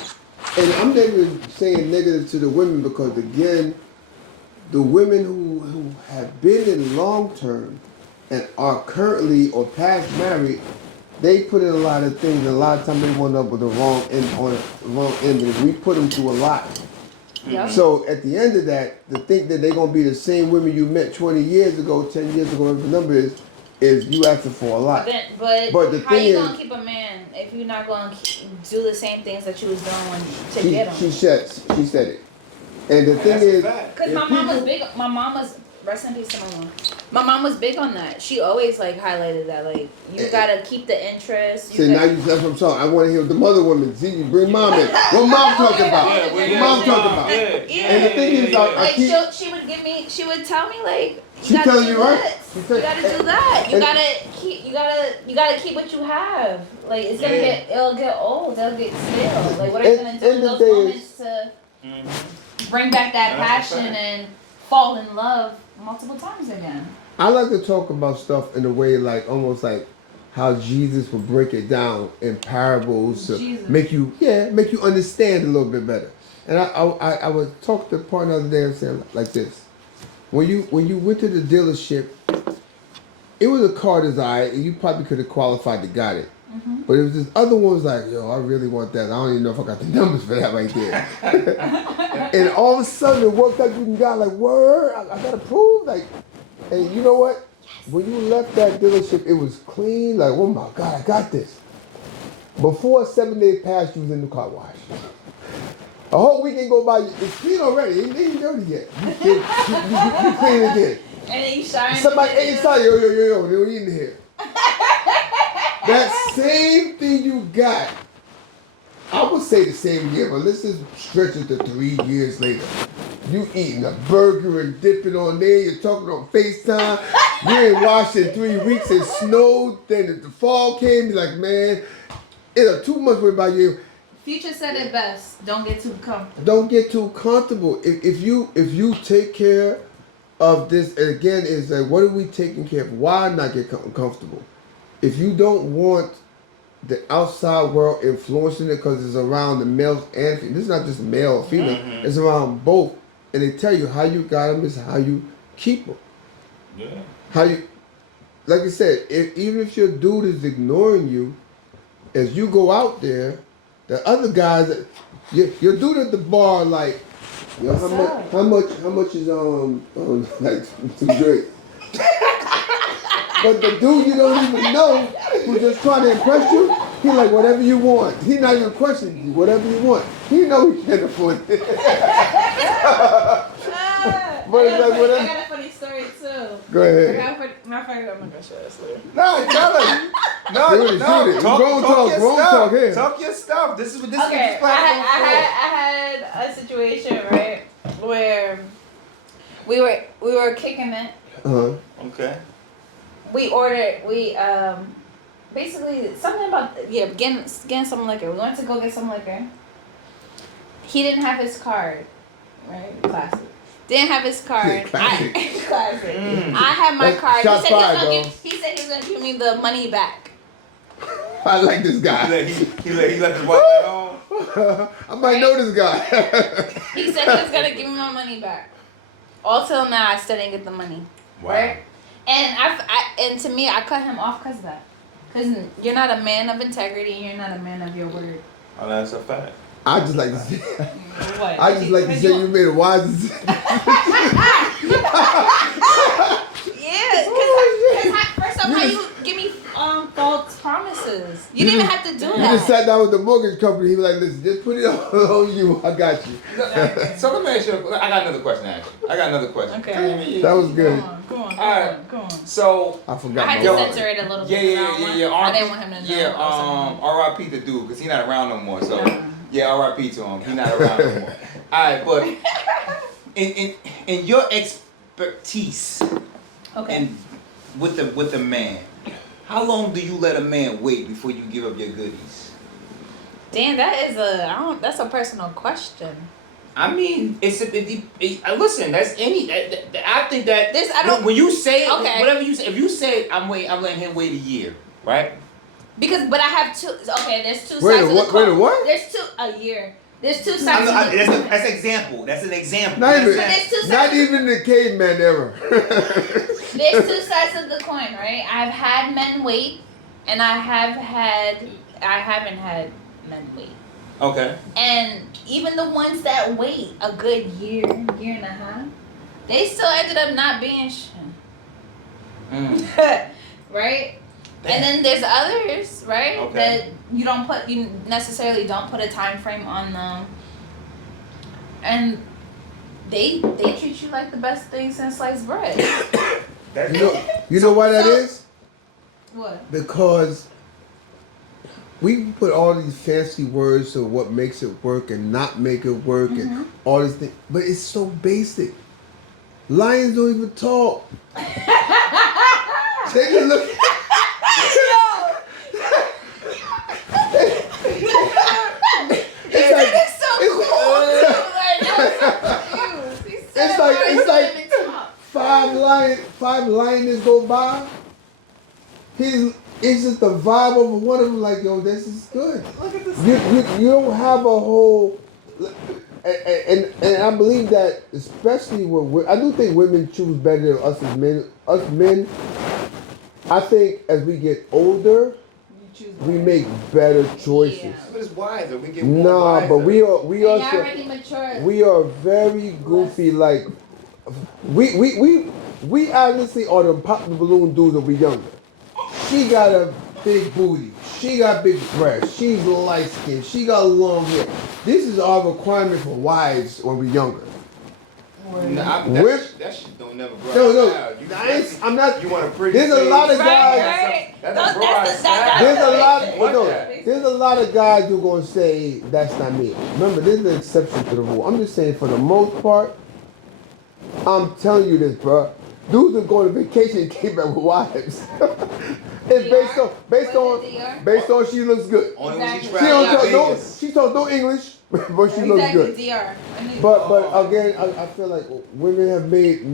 And I'm not even saying negative to the women because again, the women who have been in long term and are currently or past married, they put in a lot of things. And a lot of times they wind up with the wrong end and we put them through a lot. Yep. So at the end of that, to think that they're gonna be the same women you met 20 years ago, 10 years ago, whatever the number is you asking for a lot. But the how thing you is, gonna keep a man if you're not gonna do the same things that you was doing to get him? she said it. And the thing That's a is, fact. Cause if my mom was people- big. My mom was rest in peace to my mom. My mom was big on that. She always like highlighted that. Like you gotta keep the interest. See, now that's what I'm talking. I want to hear the mother women. See, you bring mom in. What mom talking about? Yeah, What yeah, mom yeah, talking about? Yeah. And the thing is, I Like keep. she would give me. She would tell me like. She You gotta telling do you, right? this. She You tell- gotta do that. You and- gotta keep. You gotta keep what you have. Like it's gonna Yeah. it'll get old. It'll get stale. Like what are you gonna do in And the those thing moments to bring back that That's a passion fact. and fall in love multiple times again? I like to talk about stuff in a way like almost like how Jesus would break it down in parables to Jesus. make you understand a little bit better. And I was talking to a partner the other day and saying like this. When you went to the dealership, it was a car design and you probably could have qualified to got it. But it was this other one was like, yo, I really want that. I don't even know if I got the numbers for that right there. And all of a sudden it worked out you got like, word, I got approved. Like, and you know what? When you left that dealership, it was clean. Like, oh my God, I got this. Before 7 days passed, you was in the car wash. A whole weekend go by, it's clean already. It ain't dirty yet. You clean it again. And then you shine. Somebody inside, yo, they don't eat in here. That same thing you got, I would say the same year, but let's just stretch it to 3 years later. You eating a burger and dipping on there, you're talking on FaceTime, you ain't washed in 3 weeks, it snowed, then the fall came, you're like, man, it's 2 months went by you. Future said it best. Don't get too comfortable. Don't get too comfortable. If you take care of this, and again, is like, what are we taking care of? Why not get comfortable? If you don't want the outside world influencing it because it's around the males and females, this is not just male or female, it's around both. And they tell you how you got them is how you keep them. Yeah. How you, like I said, even if your dude is ignoring you, as you go out there, the other guys, your dude at the bar like, yo, how much is like some drink? But the dude you don't even know who's just trying to impress you, he like whatever you want. He not even questioning you, whatever you want. He know he can't afford it. But it's like whatever. I got a funny story too. Go ahead. I'm not gonna share this later. No, tell us. No, Shoot it, no. shoot it. Talk, Grown talk, your grown stuff. talk here. Talk your stuff. This is what this Okay, is platform for. I had a situation right where we were kicking it. Okay. We basically something about getting some liquor. We went to go get some liquor. He didn't have his card, right? Classic. Didn't have his card. Classic. Classic. I had my That's card. shots fired, He said he was gonna give me the money back. I like this guy. He left his wife at home. I might know this guy. He said he was gonna give me my money back. All till now, I still didn't get the money. Wow. Right? And and to me, I cut him off because of that. Because you're not a man of integrity, and you're not a man of your word. Oh, that's a fact. I just like to say, What? I just like to say you made a wise decision. Yeah, because first off, how you give me false promises? taxes. You didn't even have to do You just that. sat down with the mortgage company. He was like, listen, just put it on you. I got you. So let me ask you. I got another question. Actually, I got another question. Okay. That was good. Go on. Alright. Go on. So I I forgot. had my to word. censor it a little bit. yeah. I didn't want him to know. Yeah. R.I.P. the dude, cause he not around no more. So yeah, R.I.P. to him. He not around no more. All right, but in your expertise Okay. and with the man, how long do you let a man wait before you give up your goodies? Dan, that's a personal question. I mean, listen. That's any. I think that when you say Okay. whatever you say, if you say I'm letting him wait a year, right? But I have two. Okay, there's two Wait, sides of what- the coin. wait, a what? There's a year. There's two sides. Of the That's an example. That's an example. Not even, There's two sides. not even the caveman era. There's two sides of the coin, right? I've had men wait, and I haven't had men wait. Okay. And even the ones that wait a good year and a half, they still ended up not being shit. Right? And then there's others, right? Okay. That you necessarily don't put a time frame on them. And they treat you like the best thing since sliced bread. You know why that So- is? What? Because we put all these fancy words of what makes it work and not make it work and all these things, but it's so basic. Lions don't even talk. Take a look. It's so cool. It's like five lioness go by. It's just the vibe of one of them. Like, yo, this is good. Look at this. You don't have a whole, and I believe that especially when I do think women choose better than us as men. Us men, I think as we get older, we make better choices. Yeah. But it's wiser. We get more Nah, wiser. but we You're are already mature. we are very goofy. Like we honestly are the pop the balloon dudes when we younger. She got a big booty. She got big breasts. She's light skinned. She got long hair. This is our requirement for wives when we're younger. That shit don't never grow. No. I'm not. You want a pretty There's a face? lot of guys. Right. That's a broad style. There's a lot. What No, that? there's a lot of guys who gonna say that's not me. Remember, there's an exception to the rule. I'm just saying, for the most part, I'm telling you this, bro. Dudes are going to vacation and came back with wives. It's based on she looks good. Only when she Exactly. She don't travels talk to no. Vegas. She talks no English, but she looks Exactly, good. DR. But again, I feel like women have made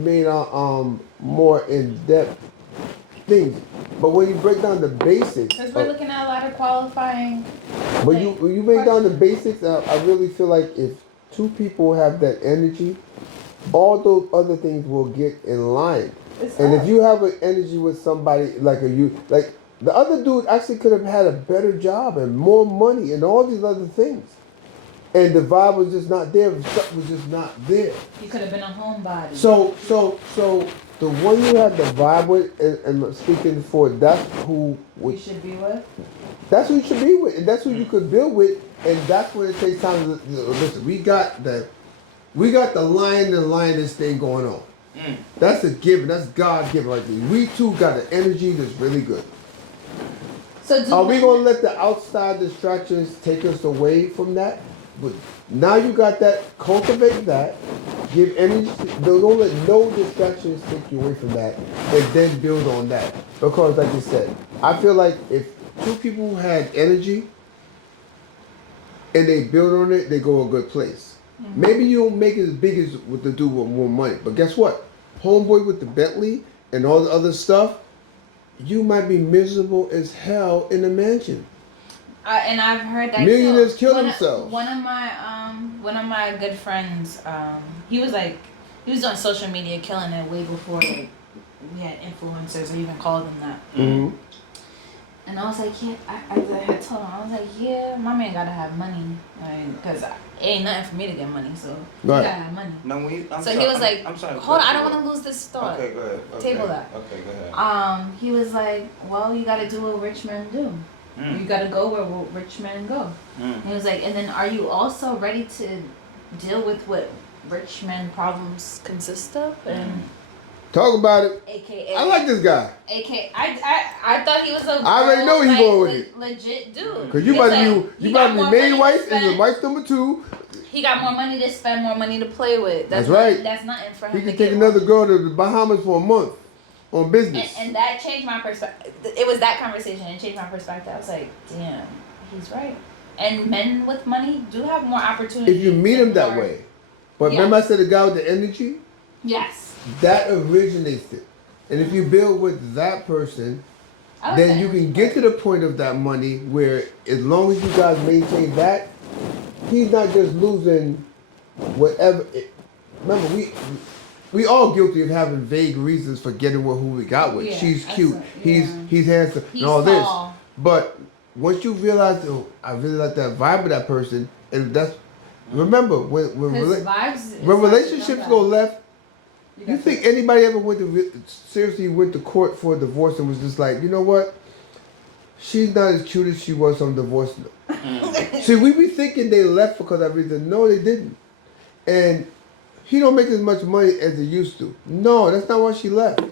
more in depth things. But when you break down the basics, Because we're looking at a lot of qualifying. when you break down the basics, I really feel like if two people have that energy, all those other things will get in line. And if you have an energy with somebody like the other dude actually could have had a better job and more money and all these other things. And the vibe was just not there. Something was just not there. You could have been a homebody. So the one you have the vibe with, and speaking for, that's who we should be with. that's who you should be with, and that's who you could build with, and that's when it takes time to listen. We got the lion and lioness thing going on. That's a given. That's God given right there. We too got an energy that's really good. So Are we gonna let the outside distractions take us away from that? But now you got that. Cultivate that. Give energy. Don't let no distractions take you away from that, and then build on that. Because, like you said, I feel like if two people had energy and they build on it, they go a good place. Maybe you don't make it as big as with the dude with more money, but guess what? Homeboy with the Bentley and all the other stuff, you might be miserable as hell in a mansion. And I've heard that Millionaires too. kill themselves. One of my good friends, he was on social media killing it way before we had influencers or even called them that. Mm-hmm. And I was like, yeah, I had told him, I was like, yeah, my man gotta have money, because it ain't nothing for me to get money, so he Right. gotta have money. No, He was like, hold on, I don't want to lose this thought. Okay, go ahead. Table that. Okay, go ahead. He was like, well, you gotta do what rich men do. You gotta go where rich men go. And he was like, and then are you also ready to deal with what rich men problems consist of? And Talk about it. AKA. I like this guy. AKA. I thought he was a. I already know he going with it. Legit dude. Cause you He's about like, to be he got more main money wife to and the spend. wife number 2. He got more money to spend, more money to play with. That's right. That's nothing for him. He to can take get another one. girl to the Bahamas for a month on business. And that changed my perspective. It was that conversation. It changed my perspective. I was like, damn, he's right. And men with money do have more opportunities. If you meet him and that more- way. But Yeah. remember I said the guy with the energy? Yes. That originates it. And if you build with that person, I like then that you can energy get part. to the point of that money where as long as you guys maintain that, he's not just losing whatever. Remember, we all guilty of having vague reasons for getting with who we got with. Yeah, She's that's cute, yeah. he's handsome, He's and all tall. this. But once you realize, oh, I really like that vibe of that person, and that's remember when 'Cause vibes. when relationships go left. You got think anybody ever seriously went to court for a divorce and was just like, you know what? She's not as cute as she was, so I'm divorcing her. See, we be thinking they left because of that reason. No, they didn't. And he don't make as much money as he used to. No, that's not why she left.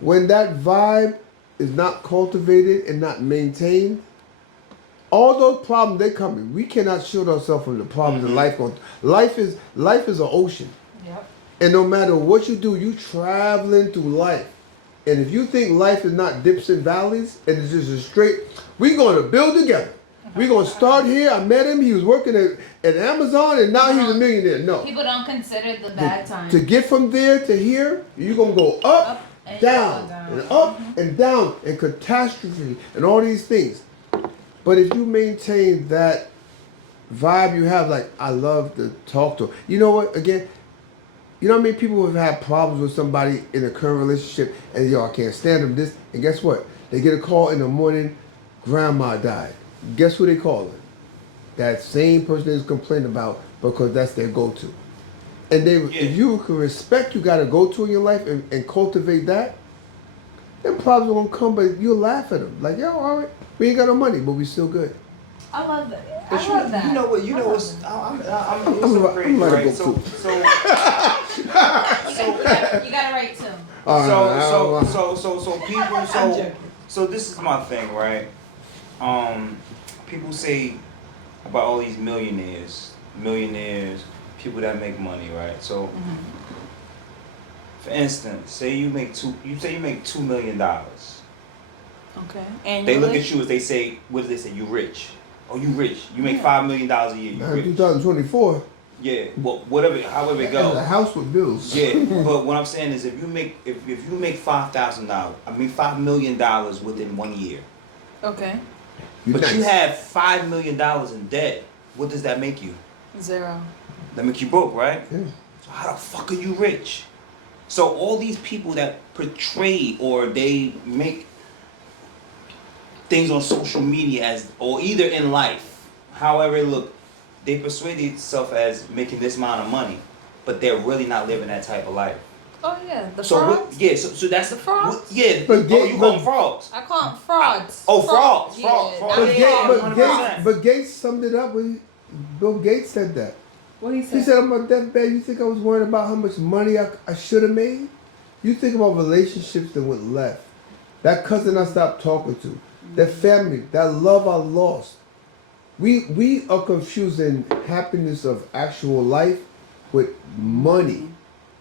When that vibe is not cultivated and not maintained, all those problems they come in. We cannot shield ourselves from the problems in life. Life is an ocean. Yep. And no matter what you do, you traveling through life. And if you think life is not dips and valleys and it's just a straight, we're going to build together. We're going to start here. I met him. He was working at Amazon and now he's a millionaire. No. People don't consider the bad times. To get from there to here, you're going to go up, and down, down. and up and down, and catastrophe, and all these things. But if you maintain that vibe you have, like, I love to talk to. You know what, again, you know how many people have had problems with somebody in a current relationship and yo, I can't stand them this, and guess what? They get a call in the morning, grandma died. Guess who they call her? That same person that's complaining about because that's their go-to. And if you can respect you got a go-to in your life and cultivate that, then problems are gonna come, but you'll laugh at them. Like, yo, all right, we ain't got no money, but we still good. I love that. But I love that. you know what? You I know love what's? that. I'm I'm crazy, like a right? book So too. so You gotta write too. so people so this is my thing, right? People say about all these millionaires, people that make money, right? So, for instance, say you make $2 million. Okay. And They look at you as they say, what do they say? You rich. Oh, you rich. You make $5 million a year. You rich. 2024. Yeah. Well, whatever, however it A goes. house with bills. Yeah. But what I'm saying is, if you make $5 million within 1 year, Okay. but you have $5 million in debt, what does that make you? 0. That make you broke, right? Yeah. So how the fuck are you rich? So all these people that portray or they make things on social media as, or either in life, however it look, they persuade themselves as making this amount of money, but they're really not living that type of life. Oh yeah, the So frauds. what, yeah, so that's The frauds? yeah. But You call them frauds. I call them frauds. Oh, frauds, Yeah, frauds. not But, frauds. Yeah, Gates summed it up when Bill Gates said that. What he said? He said, I'm on deathbed. You think I was worried about how much money I should have made? You think about relationships that went left. That cousin I stopped talking to. That family. That love I lost. We are confusing happiness of actual life with money.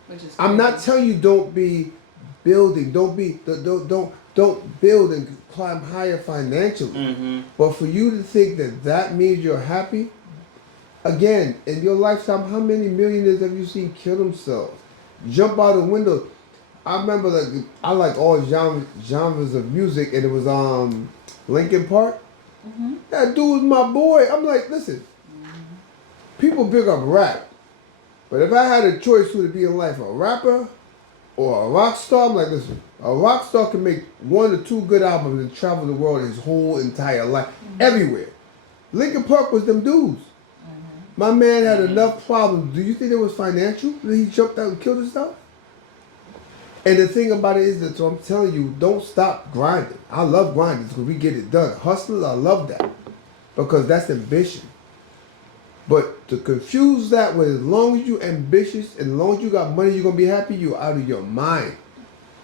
Which is I'm not crazy. telling you don't be building. Don't build and climb higher financially. Mm-hmm. But for you to think that means you're happy, again, in your lifetime, how many millionaires have you seen kill themselves? Jump out the window. I remember I like all genres of music, and it was Linkin Park. Mm-hmm. That dude was my boy. I'm like, listen, people pick up rap, but if I had a choice who to be in life, a rapper or a rock star, I'm like, listen, a rock star can make 1 or 2 good albums and travel the world his whole entire life, everywhere. Linkin Park was them dudes. My man had enough problems. Do you think it was financial that he jumped out and killed himself? And the thing about it is that, so I'm telling you, don't stop grinding. I love grinding because we get it done. Hustlers, I love that because that's ambition. But to confuse that with as long as you ambitious and as long as you got money, you're gonna be happy. You're out of your mind.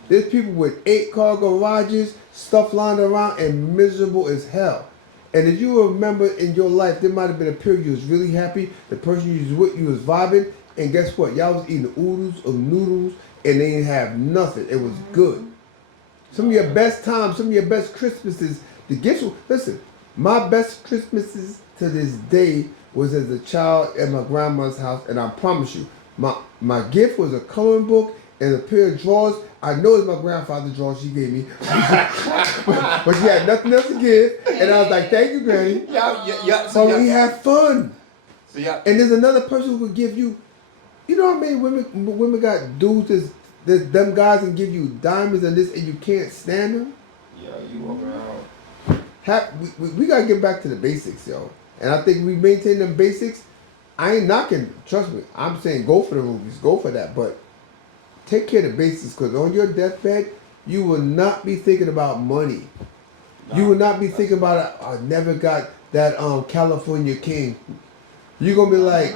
There's people with 8-car garages, stuff lying around, and miserable as hell. And if you remember in your life, there might have been a period you was really happy. The person you was with, you was vibing, and guess what? Y'all was eating oodles of noodles, and they didn't have nothing. It was good. Some of your best times, some of your best Christmases, the gifts. Listen, my best Christmases to this day was as a child at my grandma's house, and I promise you, my gift was a coloring book and a pair of drawers. I know it's my grandfather's drawers she gave me, but she had nothing else to give, and I was like, "Thank you, Granny." Yeah. So we had fun. So yeah. And there's another person who could give you. You know how many women got dudes that's them guys can give you diamonds and this, and you can't stand them. Yeah, you walk around. We gotta get back to the basics, yo. And I think we maintain them basics. I ain't knocking. Trust me. I'm saying go for the movies, go for that, but take care of the basics, because on your deathbed, you will not be thinking about money. You will not be thinking about I never got that California King. You're gonna be like,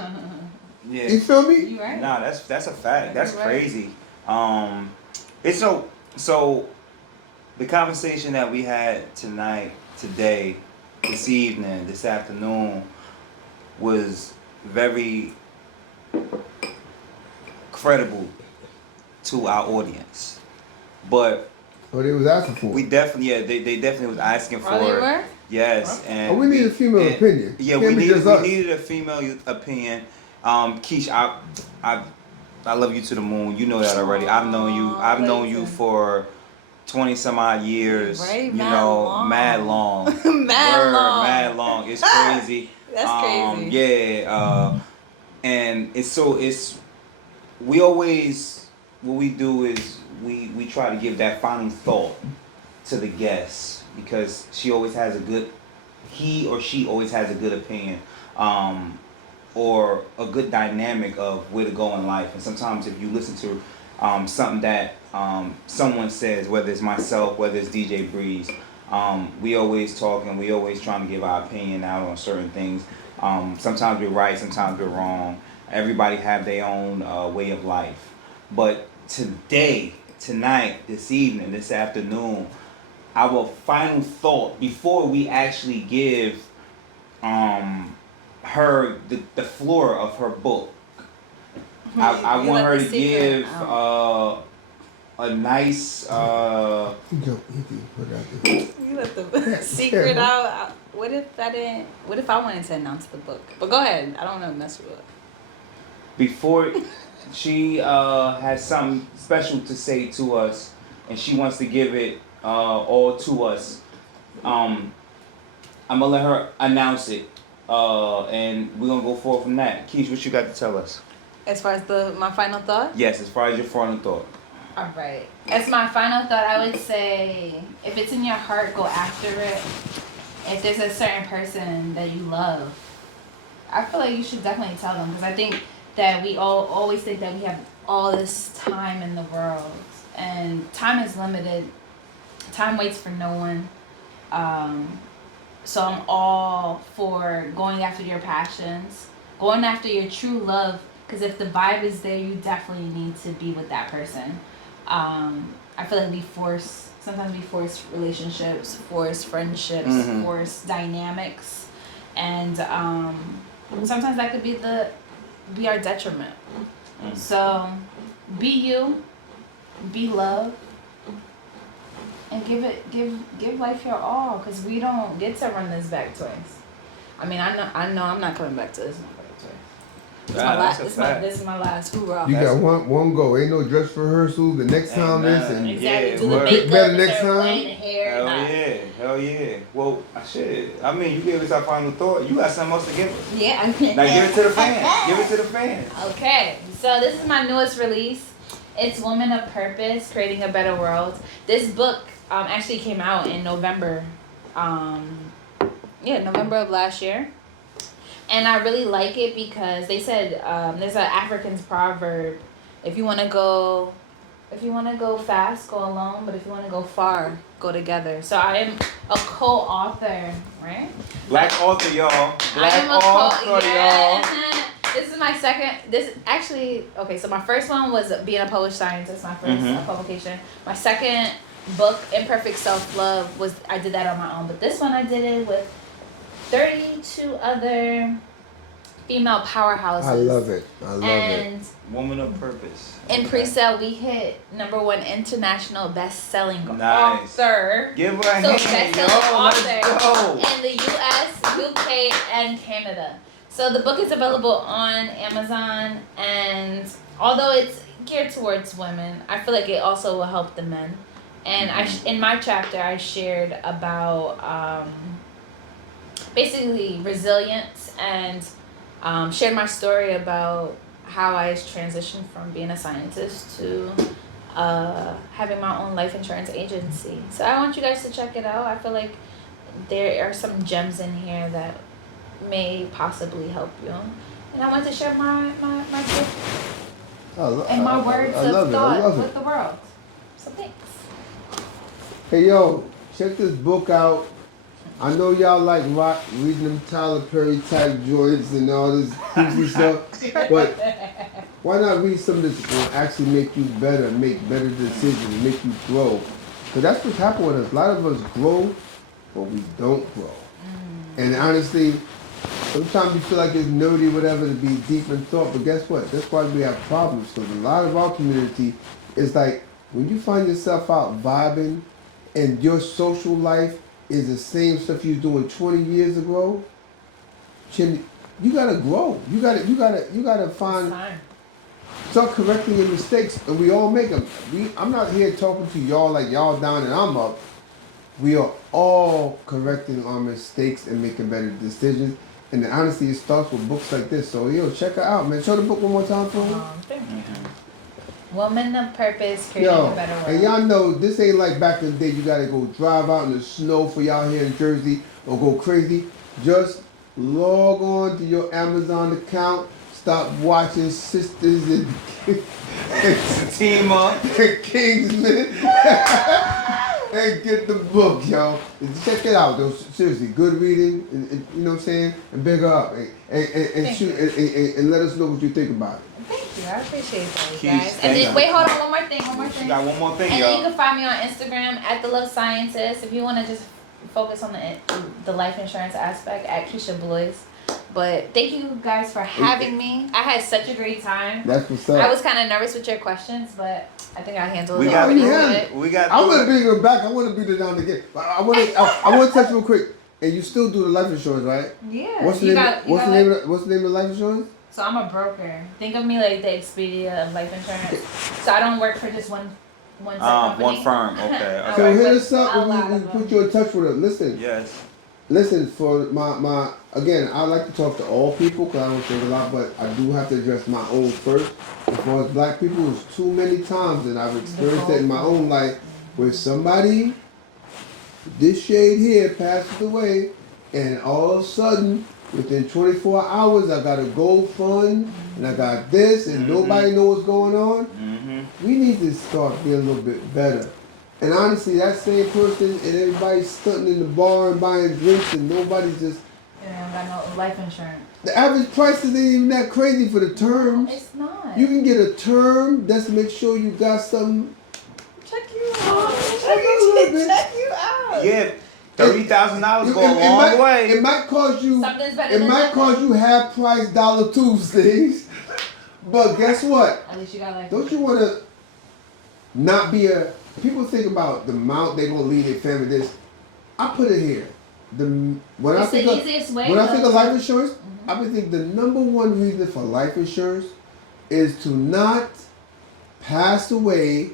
Yeah. you feel me? You right? Nah, that's a fact. That's You're right. crazy. It's so the conversation that we had tonight, today, this evening, this afternoon was very credible to our audience. But Oh, they was asking for we it. definitely, they definitely was asking for Oh, they it. were? Yes, and Oh, we need a female and- opinion. Yeah, Can't be just us. we needed a female opinion. Keish, I love you to the moon. You know that already. I've known you listen. for 20 some odd years. Right, You mad know, long. mad long. Mad long. Mad long. It's crazy. That's crazy. Yeah, and it's we always, what we do is we try to give that final thought to the guests, because he or she always has a good opinion, or a good dynamic of where to go in life. And sometimes if you listen to something that someone says, whether it's myself, whether it's DJ Breeze, we always talk and we always trying to give our opinion out on certain things. Sometimes we're right, sometimes we're wrong. Everybody have their own way of life. But today, tonight, this evening, this afternoon, our final thought before we actually give her the floor of her book. I You want let her the to secret give out. a nice He put it out there. You let the secret out. What if I wanted to announce the book? But go ahead. I don't want to mess with it. before she has something special to say to us, and she wants to give it all to us. I'm gonna let her announce it, and we're gonna go forward from that. Keish, what you got to tell us? As far as my final thought? Yes, as far as your final thought. All right. As my final thought, I would say, if it's in your heart, go after it. If there's a certain person that you love, I feel like you should definitely tell them, because I think that we all always think that we have all this time in the world, and time is limited. Time waits for no one. So I'm all for going after your passions, going after your true love, because if the vibe is there, you definitely need to be with that person. I feel like sometimes we force relationships, force friendships, Mhm. force dynamics, and sometimes that could be our detriment. So be you, be love, and give life your all, because we don't get to run this back twice. I mean, I know I'm not coming back to this back twice. This is my last hoorah. You got one go. Ain't no dress rehearsal. The next time Amen. this and Exactly. Yeah, Do the word. makeup, Better next start time? playing the hair. Hell nah. yeah, hell yeah. Well, shit. I mean, you gave us our final thought. You got something else to give us. Yeah, I mean. Now give it to the fans. Give it to the fans. Okay, so this is my newest release. It's Woman of Purpose, Creating a Better World. This book actually came out in November. November of last year. And I really like it because they said there's an African proverb: if you want to go If you want to go fast, go alone. But if you want to go far, go together. So I am a co-author, right? Black author, y'all. Black I am a author, y'all. yeah. This is my second. This actually okay. So my first one was being a published scientist. My first publication. My second book, Imperfect Self Love, was I did that on my own. But this one I did it with 32 other female powerhouses. I love it. I love it. And Woman of purpose. in Okay. pre-sale, we hit #1 international best-selling Nice. author. Give her a So hand, best-selling yo. Let's author go. in the U.S., UK, and Canada. So the book is available on Amazon, and although it's geared towards women, I feel like it also will help the men. And in my chapter, I shared about basically resilience and shared my story about how I transitioned from being a scientist to having my own life insurance agency. So I want you guys to check it out. I feel like there are some gems in here that may possibly help you. And I want to share my gift and my words I of love it. I thought love with it. the world. So thanks. Hey yo, check this book out. I know y'all like reading them Tyler Perry type joints and all this goofy stuff, but why not read something that's gonna actually make you better, make better decisions, make you grow? Because that's what's happened with us. A lot of us grow, but we don't grow. And honestly, sometimes you feel like it's nerdy, whatever, to be deep in thought, but guess what? That's why we have problems. Because a lot of our community is like, when you find yourself out vibing and your social life is the same stuff you was doing 20 years ago, you gotta grow. You gotta find, start correcting your mistakes, and we all make them. I'm not here talking to y'all like y'all down and I'm up. We are all correcting our mistakes and making better decisions. And honestly, it starts with books like this. So, yo, check it out, man. Show the book one more time for me. Woman of purpose, creating a better world. And y'all know this ain't like back in the day. You gotta go drive out in the snow for y'all here in Jersey or go crazy. Just log on to your Amazon account. Stop watching Sisters and Team up. Kingsman. And get the book, y'all. Check it out, though. Seriously, good reading, and you know what I'm saying? And big up. And let us know what you think about it. Thank you. I appreciate that, Keith, guys. And thank then, you. wait, hold on. One more thing. We got one more thing, And then you y'all. can find me on Instagram at The Love Scientist if you want to just focus on the life insurance aspect at Keisha Blois. But thank you guys for having me. I had such a great time. That's what's I up. was kind of nervous with your questions, but I think I handled We it got pretty through good. it. We got. I want to bring her back. I want to bring her down again. But I want to touch real quick. And you still do the life insurance, right? Yeah. What's the You name? got- you What's the got name? like- What's the name of life insurance? So I'm a broker. Think of me like the Expedia of life insurance. So I don't work for just one set company. One firm. Okay. I So work hit with us up a and lot we of put them. you in touch with her. Listen. Yes. Listen, for my again, I like to talk to all people because I don't think a lot, but I do have to address my own first. As far as black people, it's too many times that I've experienced it in my own life where somebody, this shade here, passes away, and all of a sudden, within 24 hours, I got a gold fund, and I got this, and nobody knows what's going on. Mm-hmm. We need to start being a little bit better. And honestly, that same person and everybody's stunting in the bar and buying drinks and nobody's just... Yeah, I got no life insurance. The average price isn't even that crazy for the terms. It's not. You can get a term just to make sure you got something. check you out. Check you out. Yeah. $30,000 go a It long might, way. It might cost you... Something's better It than might nothing. cost you half price Dollar Tuesdays. But guess what? At least you got life Don't you want to not be a... People think about the amount they're going to leave their family this. I put it here. When I It's think the of, easiest way. when I think of though. life insurance, I would think the number one reason for life insurance is to not pass away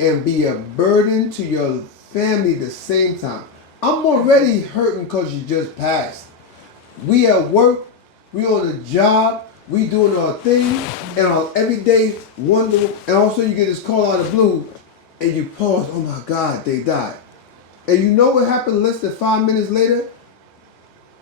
and be a burden to your family at the same time. I'm already hurting because you just passed. We at work, we on a job, we doing our thing, and on every day wonder, and also you get this call out of the blue, and you pause, oh my God, they died. And you know what happened less than 5 minutes later?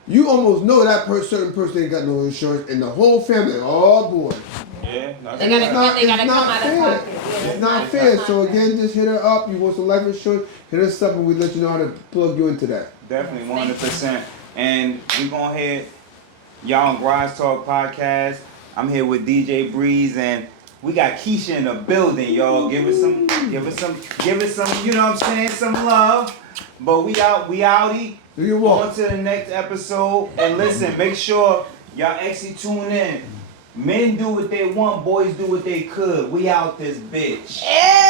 you almost know that certain person ain't got no insurance, and the whole family, oh boy. Yeah, that's They gotta right. come. They gotta It's come not out fair. of pocket. Yeah, It's not fair. So again, just hit her up. You want some life insurance? Hit us up, and we let you know how to plug you into that. Definitely, 100%. And we going ahead, y'all on Garage Talk Podcast. I'm here with DJ Breeze, and we got Keisha in the building, y'all. Give us some, you know what I'm saying, some love. But we outie. Do your walk. On to the next episode. And listen, make sure y'all actually tune in. Men do what they want, boys do what they could. We out this bitch. Yeah.